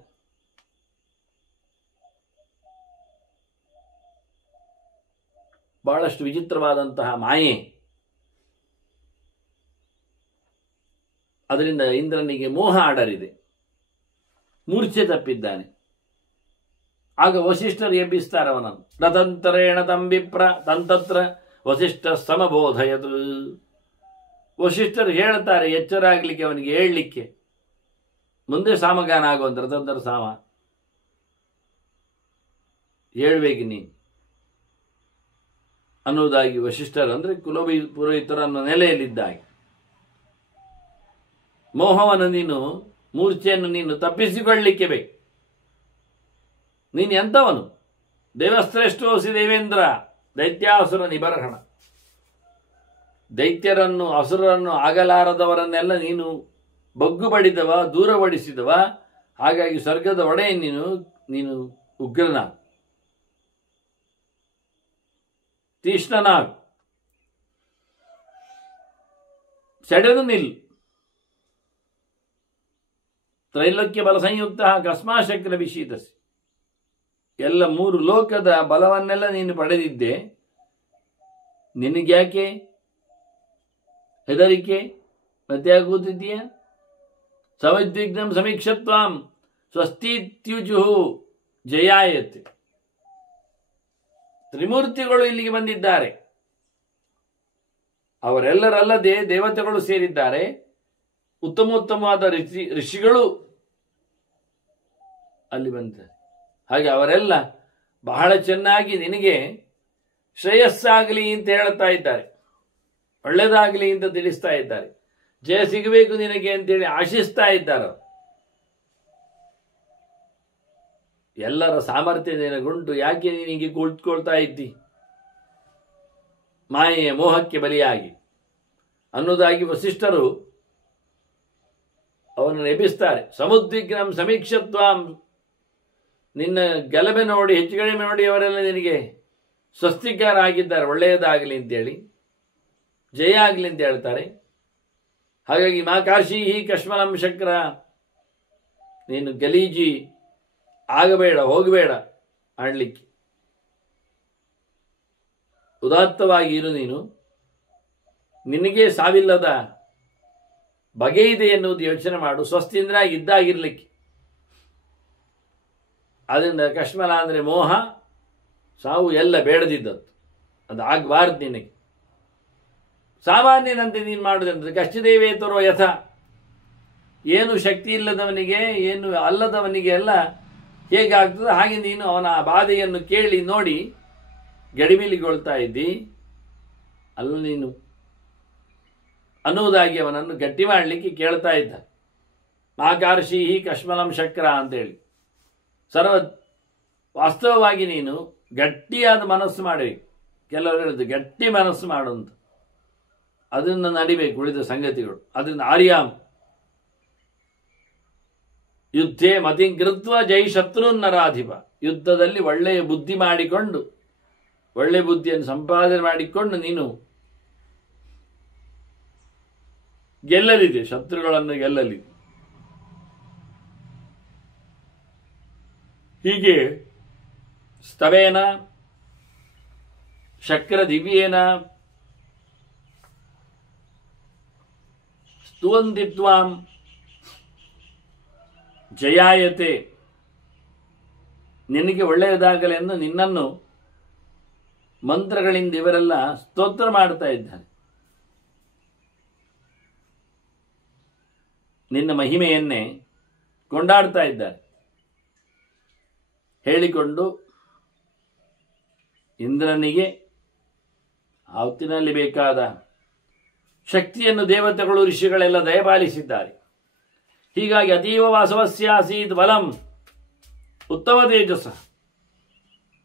ಬಹಳಷ್ಟು ವಿಚಿತ್ರವಾದಂತಹ ಮಾಯೆ. ಅದರಿಂದ ಇಂದ್ರನಿಗೆ ಮೋಹ ಆಡರಿದೆ, ಮೂರ್ಛೆ ತಪ್ಪಿದ್ದಾನೆ. ಆಗ ವಸಿಷ್ಠರು ಎಬ್ಬಿಸ್ತಾರೆ ಅವನನ್ನು. ರತಂತರೇಣ ತಂಬಿಪ್ರ ತಂತತ್ರ ವಸಿಷ್ಠ ಸಮಬೋಧಯದು. ವಸಿಷ್ಠರು ಹೇಳ್ತಾರೆ ಎಚ್ಚರ ಆಗ್ಲಿಕ್ಕೆ, ಅವನಿಗೆ ಹೇಳಲಿಕ್ಕೆ, ಮುಂದೆ ಸಾಮಗಾನ ಆಗುವಂತ ರತಂತರ ಸಾಮ ಹೇಳ್ಬೇಕು ನೀನು ಅನ್ನುವುದಾಗಿ ವಸಿಷ್ಠರು ಅಂದ್ರೆ ಪುರೋಹಿತರನ್ನು ನೆಲೆಯಲ್ಲಿದ್ದಾಗಿ ಮೋಹವನ್ನು ನೀನು, ಮೂರ್ಛೆಯನ್ನು ನೀನು ತಪ್ಪಿಸಿಕೊಳ್ಳಲಿಕ್ಕೆ ಬೇಕು. ನೀನು ಎಂಥವನು? ದೇವಶ್ರೇಷ್ಠೋಸಿ ದೇವೇಂದ್ರ ದೈತ್ಯಾಸುರ ನಿಬರ್ಹಣ. ದೈತ್ಯರನ್ನು, ಅಸುರರನ್ನು, ಆಗಲಾರದವರನ್ನೆಲ್ಲ ನೀನು ಬಗ್ಗು ಬಡಿದವ, ದೂರಪಡಿಸಿದವ. ಹಾಗಾಗಿ ಸ್ವರ್ಗದ ಒಡೆಯ ನೀನು ಉಗ್ರನಾಗ್, ತೀಕ್ಷ್ಣನಾಗ್, ಸೆಡೆದು ನಿಲ್. ತ್ರೈಲೋಕ್ಯ ಬಲ ಸಂಯುಕ್ತ ಕಸ್ಮಾಶಕ್ರ ವಿಶೀತಸಿ. ಎಲ್ಲ 3 ಲೋಕದ ಬಲವನ್ನೆಲ್ಲ ನೀನು ಪಡೆದಿದ್ದೆ, ನಿನಗ್ಯಾಕೆ ಹೆದರಿಕೆ? ಮತ್ತೆ ಕೂತಿದ್ದೀಯ? ಸಮಿದ್ವಿಗ್ನಂ ಸಮೀಕ್ಷತ್ವಾಂ ಸ್ವಸ್ತಿತ್ಯುಜು ಜಯಾಯತೆ. ತ್ರಿಮೂರ್ತಿಗಳು ಇಲ್ಲಿಗೆ ಬಂದಿದ್ದಾರೆ. ಅವರೆಲ್ಲರಲ್ಲದೆ ದೇವತೆಗಳು ಸೇರಿದ್ದಾರೆ. ಉತ್ತಮೋತ್ತಮವಾದ ಋಷಿಗಳು ಅಲ್ಲಿ ಬಂದಿದ್ದಾರೆ. ಹಾಗೆ ಅವರೆಲ್ಲ ಬಹಳ ಚೆನ್ನಾಗಿ ನಿನಗೆ ಶ್ರೇಯಸ್ಸಾಗಲಿ ಅಂತ ಹೇಳ್ತಾ ಇದ್ದಾರೆ, ಒಳ್ಳೆಯದಾಗಲಿ ಅಂತ ತಿಳಿಸ್ತಾ ಇದ್ದಾರೆ, ಜಯ ಸಿಗಬೇಕು ನಿನಗೆ ಅಂತೇಳಿ ಆಶಿಸ್ತಾ ಇದ್ದಾರೆ. ಎಲ್ಲರ ಸಾಮರ್ಥ್ಯ ನಿನಗುಂಟು, ಯಾಕೆ ನಿನಗೆ ಕುಳಿತುಕೊಳ್ತಾ ಇದ್ದಿ ಮಾಯೆಯ ಮೋಹಕ್ಕೆ ಬಲಿಯಾಗಿ ಅನ್ನೋದಾಗಿ ವಸಿಷ್ಠರು ಅವನನ್ನು ಎಬ್ಬಿಸ್ತಾರೆ. ಸಮುದ್ವಿಗ್ನಂ ಸಮೀಕ್ಷತ್ವಾಂ. ನಿನ್ನ ಗಲಭೆ ನೋಡಿ, ಹೆಚ್ಚು ಕಡಿಮೆ ನೋಡಿ ಅವರೆಲ್ಲ ನಿನಗೆ ಸ್ವಸ್ತಿಕಾರ ಆಗಿದ್ದಾರೆ, ಒಳ್ಳೆಯದಾಗಲಿ ಅಂತೇಳಿ, ಜಯ ಆಗಲಿ ಅಂತ ಹೇಳ್ತಾರೆ. ಹಾಗಾಗಿ ಮಾ ಕಾಶಿ ಕಶ್ಮಲಂ ಶಕ್ರ, ನೀನು ಗಲೀಜಿ ಆಗಬೇಡ, ಹೋಗಬೇಡ ಆಡ್ಲಿಕ್ಕೆ, ಉದಾತ್ತವಾಗಿ ಇರು. ನೀನು ನಿನಗೆ ಸಾವಿಲ್ಲದ ಬಗೆ ಇದೆ ಎನ್ನುವುದು ಯೋಚನೆ ಮಾಡು. ಸ್ವಸ್ತಿಂದ್ರ ಇದ್ದಾಗಿರ್ಲಿಕ್ಕೆ. ಅದರಿಂದ ಕಶ್ಮಲ ಅಂದರೆ ಮೋಹ, ಸಾವು ಎಲ್ಲ ಬೇಡದಿದ್ದದ್ದು, ಅದು ಆಗಬಾರ್ದು ನಿನಗೆ. ಸಾಮಾನ್ಯನಂತೆ ನೀನು ಮಾಡುದಂದ್ರೆ ಕಶ್ಚಿದೇವೇತರೋ ಯಥ, ಏನು ಶಕ್ತಿ ಇಲ್ಲದವನಿಗೆ, ಏನು ಅಲ್ಲದವನಿಗೆ ಎಲ್ಲ ಹೇಗಾಗ್ತದೆ ಹಾಗೆ ನೀನು ಅವನ ಬಾಧೆಯನ್ನು ಕೇಳಿ ನೋಡಿ ಗಡಿಬಿಲಿಗೊಳ್ತಾ ಇದ್ದಿ ಅಲ್ಲ ನೀನು ಅನ್ನುವುದಾಗಿ ಅವನನ್ನು ಗಟ್ಟಿ ಮಾಡಲಿಕ್ಕೆ ಕೇಳ್ತಾ ಇದ್ದ. ಮಹಾಕಾರ್ಷೀಹಿ ಕಶ್ಮಲಂ ಶಕ್ರ ಅಂತೇಳಿ. ವಾಸ್ತವವಾಗಿ ನೀನು ಗಟ್ಟಿಯಾದ ಮನಸ್ಸು ಮಾಡಬೇಕು. ಕೆಲವರು ಹೇಳಿದ್ದು ಗಟ್ಟಿ ಮನಸ್ಸು ಮಾಡುವಂತ, ಅದನ್ನು ನಡಿಬೇಕು ಉಳಿದ ಸಂಗತಿಗಳು. ಅದರಿಂದ ಆರ್ಯಾಮ್ ಯುದ್ಧೇ ಮತಿಂಕೃತ್ವ ಜೈ ಶತ್ರುನ್ನರಾಧಿಪ. ಯುದ್ಧದಲ್ಲಿ ಒಳ್ಳೆಯ ಬುದ್ಧಿ ಮಾಡಿಕೊಂಡು, ಒಳ್ಳೆಯ ಬುದ್ಧಿಯನ್ನು ಸಂಪಾದನೆ ಮಾಡಿಕೊಂಡು ನೀನು ಗೆಲ್ಲಲಿದೆ, ಶತ್ರುಗಳನ್ನು ಗೆಲ್ಲಲಿದೆ. ಹೀಗೆ ಸ್ತವೇನ ಶಕ್ರ ದಿವ್ಯೇನ ಸ್ತುವಂತಿತ್ವಾಂ ಜಯಾಯತೆ. ನಿನಗೆ ಒಳ್ಳೆಯದಾಗಲೆಂದು ನಿನ್ನನ್ನು ಮಂತ್ರಗಳಿಂದ ಇವರೆಲ್ಲ ಸ್ತೋತ್ರ ಮಾಡ್ತಾ ಇದ್ದಾರೆ. ನಿನ್ನ ಮಹಿಮೆಯನ್ನೇ ಕೊಂಡಾಡ್ತಾ ಇದ್ದಾರೆ. ಹೇಳಿಕೊಂಡು ಇಂದ್ರನಿಗೆ ಆ ಹೊತ್ತಿನಲ್ಲಿ ಬೇಕಾದ ಶಕ್ತಿಯನ್ನು ದೇವತೆಗಳು ಋಷಿಗಳೆಲ್ಲ ದಯಪಾಲಿಸಿದ್ದಾರೆ. ಹೀಗಾಗಿ ಅತೀವ ವಾಸವಸ್ಯಾಸೀತ್ ಬಲಂ ಉತ್ತಮ ತೇಜಸ್ಸ.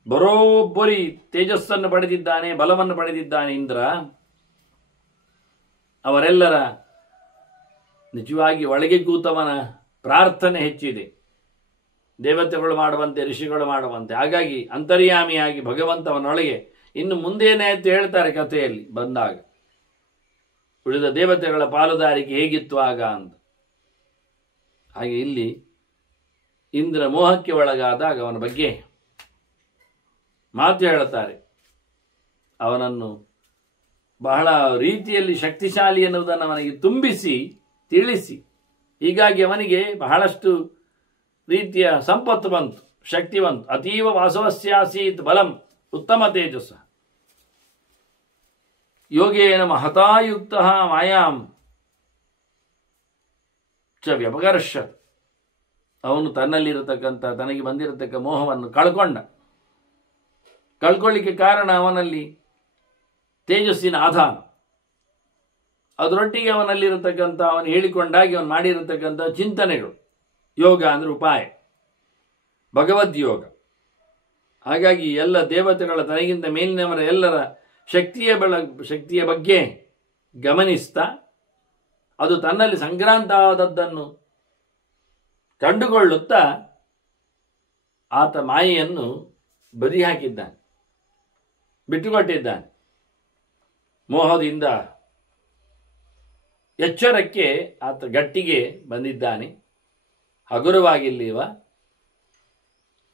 ಬರೋಬ್ಬರಿ ತೇಜಸ್ಸನ್ನು ಪಡೆದಿದ್ದಾನೆ, ಬಲವನ್ನು ಪಡೆದಿದ್ದಾನೆ ಇಂದ್ರ. ಅವರೆಲ್ಲರ ನಿಜವಾಗಿ ಒಳಗೆ ಕೂತವನ ಪ್ರಾರ್ಥನೆ ಹೆಚ್ಚಿದೆ, ದೇವತೆಗಳು ಮಾಡುವಂತೆ, ಋಷಿಗಳು ಮಾಡುವಂತೆ. ಹಾಗಾಗಿ ಅಂತರ್ಯಾಮಿಯಾಗಿ ಭಗವಂತವನೊಳಗೆ ಇನ್ನು ಮುಂದೇನೆ ಅಂತ ಹೇಳ್ತಾರೆ ಕಥೆಯಲ್ಲಿ ಬಂದಾಗ, ಉಳಿದ ದೇವತೆಗಳ ಪಾಲುದಾರಿಕೆ ಹೇಗಿತ್ತು ಆಗ ಅಂತ. ಹಾಗೆ ಇಲ್ಲಿ ಇಂದ್ರ ಮೋಹಕ್ಕೆ ಒಳಗಾದಾಗ ಅವನ ಬಗ್ಗೆ ಮಾತು ಹೇಳುತ್ತಾರೆ. ಅವನನ್ನು ಬಹಳ ರೀತಿಯಲ್ಲಿ ಶಕ್ತಿಶಾಲಿ ಎನ್ನುವುದನ್ನು ಅವನಿಗೆ ತುಂಬಿಸಿ ತಿಳಿಸಿ, ಹೀಗಾಗಿ ಅವನಿಗೆ ಬಹಳಷ್ಟು ರೀತಿಯ ಸಂಪತ್ತು ಬಂತು, ಶಕ್ತಿ ಬಂತು. ಅತೀವ ವಾಸವಸ್ಯಾಸೀತ್ ಬಲಂ ಉತ್ತಮ ತೇಜಸ್ಸ ಯೋಗೇನ ಮಹತಾಯುಕ್ತ ಮಾಯಾಂ ಚ ವ್ಯಪಕರ್ಷತ್. ಅವನು ತನ್ನಲ್ಲಿರತಕ್ಕಂಥ, ತನಗೆ ಬಂದಿರತಕ್ಕ ಮೋಹವನ್ನು ಕಳ್ಕೊಳ್ಳಿಕ್ಕೆ ಕಾರಣ ಅವನಲ್ಲಿ ತೇಜಸ್ಸಿನ ಆಧಾರ, ಅದರೊಟ್ಟಿಗೆ ಅವನಲ್ಲಿರತಕ್ಕಂಥ, ಅವನು ಹೇಳಿಕೊಂಡಾಗಿ ಅವನು ಮಾಡಿರತಕ್ಕಂಥ ಚಿಂತನೆಗಳು. ಯೋಗ ಅಂದರೆ ಉಪಾಯ, ಭಗವದ್ಯೋಗ. ಹಾಗಾಗಿ ಎಲ್ಲ ದೇವತೆಗಳ ತನಗಿಂತ ಮೇಲಿನವರ ಎಲ್ಲರ ಶಕ್ತಿಯ ಬಗ್ಗೆ ಗಮನಿಸ್ತಾ, ಅದು ತನ್ನಲ್ಲಿ ಸಂಕ್ರಾಂತ ಆದದ್ದನ್ನು ಕಂಡುಕೊಳ್ಳುತ್ತಾ ಆತ ಮಾಯೆಯನ್ನು ಬದಿ ಹಾಕಿದ್ದಾನೆ, ಬಿಟ್ಟುಕೊಟ್ಟಿದ್ದಾನೆ. ಮೋಹದಿಂದ ಎಚ್ಚರಕ್ಕೆ ಆತ ಗಟ್ಟಿಗೆ ಬಂದಿದ್ದಾನೆ, ಹಗುರವಾಗಿಲ್ಲಿವ.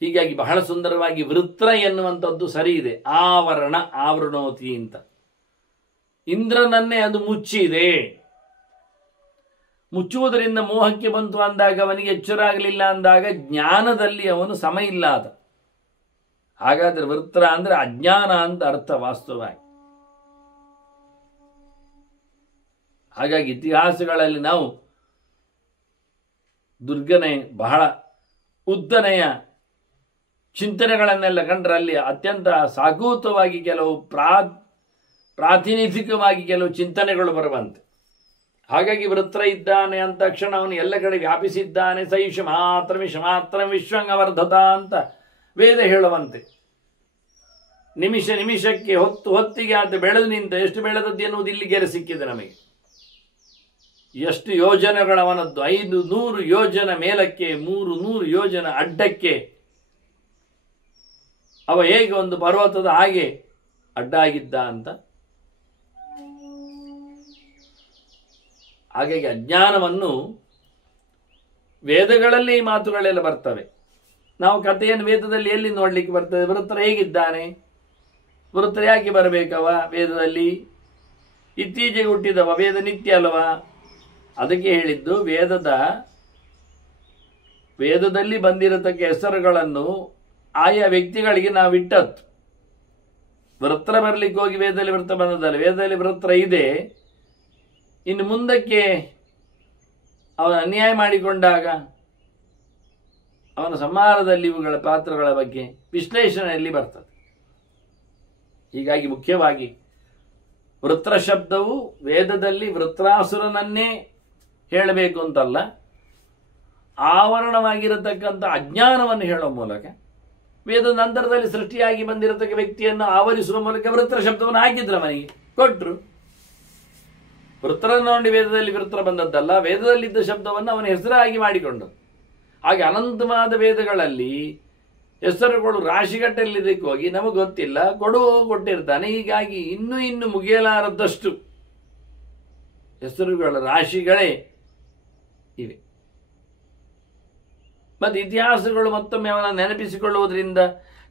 ಹೀಗಾಗಿ ಬಹಳ ಸುಂದರವಾಗಿ ವೃತ್ರ ಎನ್ನುವಂಥದ್ದು ಸರಿ ಇದೆ, ಆವರಣ ಆವರಣೋತಿ ಅಂತ. ಇಂದ್ರನನ್ನೇ ಅದು ಮುಚ್ಚಿದೆ. ಮುಚ್ಚುವುದರಿಂದ ಮೋಹಕ್ಕೆ ಬಂತು ಅಂದಾಗ, ಅವನಿಗೆ ಎಚ್ಚರ ಆಗಲಿಲ್ಲ ಅಂದಾಗ ಜ್ಞಾನದಲ್ಲಿ ಅವನು ಸಮ ಇಲ್ಲ ಆದ. ಹಾಗಾದ್ರೆ ವೃತ್ರ ಅಂದ್ರೆ ಅಜ್ಞಾನ ಅಂತ ಅರ್ಥ ವಾಸ್ತವವಾಗಿ. ಹಾಗಾಗಿ ಇತಿಹಾಸಗಳಲ್ಲಿ ನಾವು ದುರ್ಗನೆ ಬಹಳ ಉದ್ದನೆಯ ಚಿಂತನೆಗಳನ್ನೆಲ್ಲ ಕಂಡ್ರೆ ಅಲ್ಲಿ ಅತ್ಯಂತ ಸಾಗೂತವಾಗಿ ಕೆಲವು ಪ್ರಾತಿನಿಧಿಕವಾಗಿ ಕೆಲವು ಚಿಂತನೆಗಳು ಬರುವಂತೆ. ಹಾಗಾಗಿ ವೃತ್ರ ಇದ್ದಾನೆ ಅಂತ ತಕ್ಷಣ ಅವನು ಎಲ್ಲ ಕಡೆ ವ್ಯಾಪಿಸಿದ್ದಾನೆ. ಸೈಷ ಮಾತ್ರ ವಿಶ್ವಂಗವರ್ಧತ ಅಂತ ವೇದ ಹೇಳುವಂತೆ. ನಿಮಿಷ ನಿಮಿಷಕ್ಕೆ ಹೊತ್ತಿಗೆ ಆತ ಬೆಳೆದು ನಿಂತ. ಎಷ್ಟು ಬೆಳೆದದ್ದು ಎನ್ನುವುದು ಇಲ್ಲಿ ಗೆರೆ ಸಿಕ್ಕಿದೆ ನಮಗೆ. ಎಷ್ಟು ಯೋಜನೆಗಳವನದ್ದು, 500 ಯೋಜನ ಮೇಲಕ್ಕೆ, 300 ಯೋಜನ ಅಡ್ಡಕ್ಕೆ. ಅವ ಹೇಗೆ ಒಂದು ಪರ್ವತದ ಹಾಗೆ ಅಡ್ಡ ಆಗಿದ್ದ ಅಂತ. ಹಾಗಾಗಿ ಅಜ್ಞಾನವನ್ನು ವೇದಗಳಲ್ಲಿ ಈ ಮಾತುಗಳೆಲ್ಲ ಬರ್ತವೆ. ನಾವು ಕಥೆಯನ್ನು ವೇದದಲ್ಲಿ ಎಲ್ಲಿ ನೋಡ್ಲಿಕ್ಕೆ ಬರ್ತದೆ? ವೃತ್ರ ಹೇಗಿದ್ದಾನೆ, ವೃತ್ರ ಯಾಕೆ ಬರಬೇಕವ ವೇದದಲ್ಲಿ? ಇತ್ತೀಚೆಗೆ ಹುಟ್ಟಿದವ, ವೇದ ನಿತ್ಯ ಅಲ್ಲವಾ? ಅದಕ್ಕೆ ಹೇಳಿದ್ದು ವೇದದಲ್ಲಿ ಬಂದಿರತಕ್ಕ ಹೆಸರುಗಳನ್ನು ಆಯಾ ವ್ಯಕ್ತಿಗಳಿಗೆ ನಾವು ಇಟ್ಟದ್ದು. ವೃತ್ರ ಬರಲಿಕ್ಕೆ ಹೋಗಿ ವೇದದಲ್ಲಿ ವೃತ್ತ ಬಂದದಲ್ಲ, ವೇದದಲ್ಲಿ ವೃತ್ರ ಇದೆ. ಇನ್ನು ಮುಂದಕ್ಕೆ ಅವನ ಅನ್ಯಾಯ ಮಾಡಿಕೊಂಡಾಗ ಅವನ ಸಂಹಾರದಲ್ಲಿ ಇವುಗಳ ಪಾತ್ರಗಳ ಬಗ್ಗೆ ವಿಶ್ಲೇಷಣೆಯಲ್ಲಿ ಬರ್ತದೆ. ಹೀಗಾಗಿ ಮುಖ್ಯವಾಗಿ ವೃತ್ರ ಶಬ್ದವು ವೇದದಲ್ಲಿ ವೃತ್ರಾಸುರನನ್ನೇ ಹೇಳಬೇಕು ಅಂತಲ್ಲ, ಆವರಣವಾಗಿರತಕ್ಕಂಥ ಅಜ್ಞಾನವನ್ನು ಹೇಳುವ ಮೂಲಕ ವೇದ ನಂತರದಲ್ಲಿ ಸೃಷ್ಟಿಯಾಗಿ ಬಂದಿರತಕ್ಕ ವ್ಯಕ್ತಿಯನ್ನು ಆವರಿಸುವ ಮೂಲಕ ವೃತ್ರ ಶಬ್ದವನ್ನು ಹಾಕಿದ್ರು, ಅವನಿಗೆ ಕೊಟ್ಟರು. ವೃತ್ರನ ನೋಡಿ ವೇದದಲ್ಲಿ ವೃತ್ರ ಬಂದದ್ದಲ್ಲ, ವೇದದಲ್ಲಿದ್ದ ಶಬ್ದವನ್ನು ಅವನ ಹೆಸರಾಗಿ ಮಾಡಿಕೊಂಡು. ಹಾಗೆ ಅನಂತವಾದ ವೇದಗಳಲ್ಲಿ ಹೆಸರುಗಳು ರಾಶಿಗಟ್ಟಲಿದ್ದಕ್ಕೆ ಹೋಗಿ ನಮಗೆ ಗೊತ್ತಿಲ್ಲ, ಕೊಟ್ಟಿರ್ತಾನೆ. ಹೀಗಾಗಿ ಇನ್ನೂ ಮುಗಿಯಲಾರದಷ್ಟು ಹೆಸರುಗಳ ರಾಶಿಗಳೇ ಇವೆ. ಮತ್ತು ಇತಿಹಾಸಗಳು ಮತ್ತೊಮ್ಮೆ ಅವನ ನೆನಪಿಸಿಕೊಳ್ಳುವುದರಿಂದ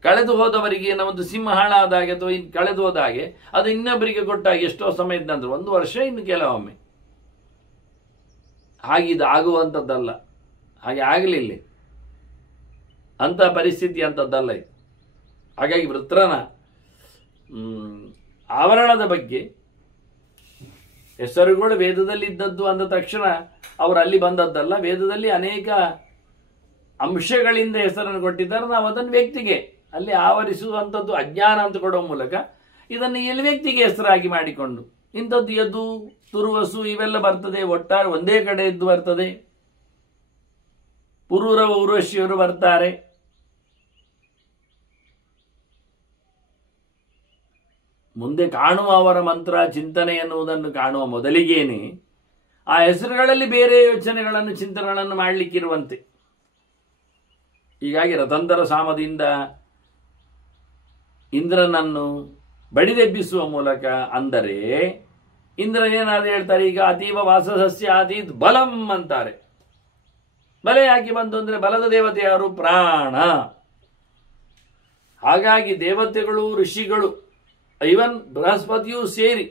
ಕಳೆದು ಹೋದವರಿಗೆ ನಮ್ಮದು ಸಿಂಹ ಹಾಳಾದಾಗೆ ಅಥವಾ ಕಳೆದು ಹೋದಾಗೆ ಅದು ಇನ್ನೊಬ್ಬರಿಗೆ ಕೊಟ್ಟಾಗ ಎಷ್ಟೋ ಸಮಯದ ನಂತರ 1 ವರ್ಷ, ಇನ್ನು ಕೆಲವೊಮ್ಮೆ ಹಾಗಿದು ಆಗುವಂಥದ್ದಲ್ಲ. ಹಾಗೆ ಆಗಲಿಲ್ಲ, ಅಂಥ ಪರಿಸ್ಥಿತಿ ಅಂಥದ್ದಲ್ಲ ಇದು. ಹಾಗಾಗಿ ವೃತ್ರನ ಆವರಣದ ಬಗ್ಗೆ ಹೆಸರುಗಳು ವೇದದಲ್ಲಿ ಇದ್ದದ್ದು ಅಂದ ತಕ್ಷಣ ಅವರು ಅಲ್ಲಿ ಬಂದದ್ದಲ್ಲ. ವೇದದಲ್ಲಿ ಅನೇಕ ಅಂಶಗಳಿಂದ ಹೆಸರನ್ನು ಕೊಟ್ಟಿದ್ದಾರೆ. ನಾವು ಅದನ್ನು ವ್ಯಕ್ತಿಗೆ ಅಲ್ಲಿ ಆವರಿಸುವಂಥದ್ದು ಅಜ್ಞಾನ ಅಂತ ಕೊಡುವ ಮೂಲಕ ಇದನ್ನು ಎಲ್ಲಿ ವ್ಯಕ್ತಿಗೆ ಹೆಸರಾಗಿ ಮಾಡಿಕೊಂಡು ಇಂಥದ್ದು ಯದು, ತುರುವಸು ಇವೆಲ್ಲ ಬರ್ತದೆ. ಒಟ್ಟಾರೆ ಒಂದೇ ಕಡೆ ಎದ್ದು ಬರ್ತದೆ. ಪುರೂರವ ಉರ್ವಶಿಯವರು ಬರ್ತಾರೆ. ಮುಂದೆ ಕಾಣುವ ಅವರ ಮಂತ್ರ ಚಿಂತನೆ ಎನ್ನುವುದನ್ನು ಕಾಣುವ ಮೊದಲಿಗೇನೆ ಆ ಹೆಸರುಗಳಲ್ಲಿ ಬೇರೆ ಯೋಚನೆಗಳನ್ನು ಚಿಂತನೆಗಳನ್ನು ಮಾಡಲಿಕ್ಕಿರುವಂತೆ. ಹೀಗಾಗಿ ರಥಂತರ ಸಾಮದಿಂದ ಇಂದ್ರನನ್ನು ಬಡಿದೆಬ್ಬಿಸುವ ಮೂಲಕ, ಅಂದರೆ ಇಂದ್ರನೇನಾದ್ರು ಹೇಳ್ತಾರೆ, ಈಗ ಅತೀವ ವಾಸಸಸ್ಯ ಆದೀತ್ ಬಲಂ ಅಂತಾರೆ. ಬಲ ಯಾಕೆ ಬಂತು ಅಂದರೆ ಬಲದ ದೇವತೆ ಯಾರು? ಪ್ರಾಣ. ಹಾಗಾಗಿ ದೇವತೆಗಳು, ಋಷಿಗಳು, ಇವನ್ ಬೃಹಸ್ಪತಿಯೂ ಸೇರಿ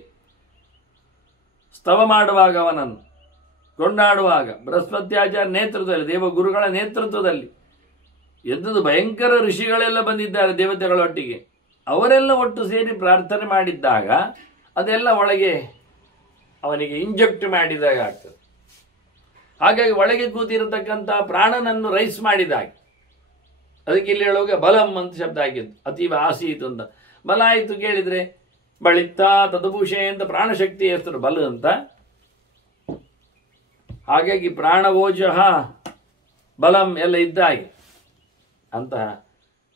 ಸ್ತವ ಮಾಡುವಾಗ, ಅವನನ್ನು ಕೊಂಡಾಡುವಾಗ ಬೃಹಸ್ಪತ್ಯಾಚಾರ್ಯ ನೇತೃತ್ವದಲ್ಲಿ, ದೇವಗುರುಗಳ ನೇತೃತ್ವದಲ್ಲಿ ಎಂಥದ್ದು ಭಯಂಕರ ಋಷಿಗಳೆಲ್ಲ ಬಂದಿದ್ದಾರೆ ದೇವತೆಗಳೊಟ್ಟಿಗೆ. ಅವರೆಲ್ಲ ಒಟ್ಟು ಸೇರಿ ಪ್ರಾರ್ಥನೆ ಮಾಡಿದ್ದಾಗ ಅದೆಲ್ಲ ಒಳಗೆ ಅವನಿಗೆ ಇಂಜೆಕ್ಟ್ ಮಾಡಿದಾಗ ಆಗ್ತದೆ. ಹಾಗಾಗಿ ಒಳಗೆ ಕೂತಿರತಕ್ಕಂಥ ಪ್ರಾಣನನ್ನು ರೈಸ್ ಮಾಡಿದಾಗ, ಅದಕ್ಕೆ ಇಲ್ಲಿ ಹೇಳುವಾಗ ಬಲಂ ಅಂತ ಶಬ್ದ ಆಗಿದ್ದು, ಅತೀವ ಆಸೀತು ಅಂತ. ಬಲ ಆಯಿತು ಕೇಳಿದರೆ ಬಳಿತ ತದಭೂಷೆ ಅಂತ ಪ್ರಾಣಶಕ್ತಿ ಹೆಸರು ಬಲ ಅಂತ. ಹಾಗಾಗಿ ಪ್ರಾಣವೋಜಃ ಬಲಂ ಎಲ್ಲ ಇದ್ದಾಗಿ ಅಂತಹ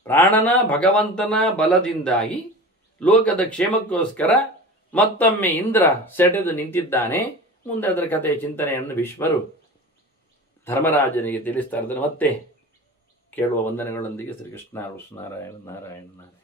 ಪ್ರಾಣನ ಭಗವಂತನ ಬಲದಿಂದಾಗಿ ಲೋಕದ ಕ್ಷೇಮಕ್ಕೋಸ್ಕರ ಮತ್ತೊಮ್ಮೆ ಇಂದ್ರ ಸೆಟೆದು ನಿಂತಿದ್ದಾನೆ. ಮುಂದೆ ಅದರ ಕಥೆಯ ಚಿಂತನೆಯನ್ನು ಭೀಷ್ಮರು ಧರ್ಮರಾಜನಿಗೆ ತಿಳಿಸ್ತಾ ಇದ್ದಾರೆ. ಮತ್ತೆ ಕೇಳುವ ವಂದನೆಗಳೊಂದಿಗೆ ಶ್ರೀಕೃಷ್ಣ ನಾರಾಯಣ ನಾರಾಯಣ ನಾರಾಯಣ.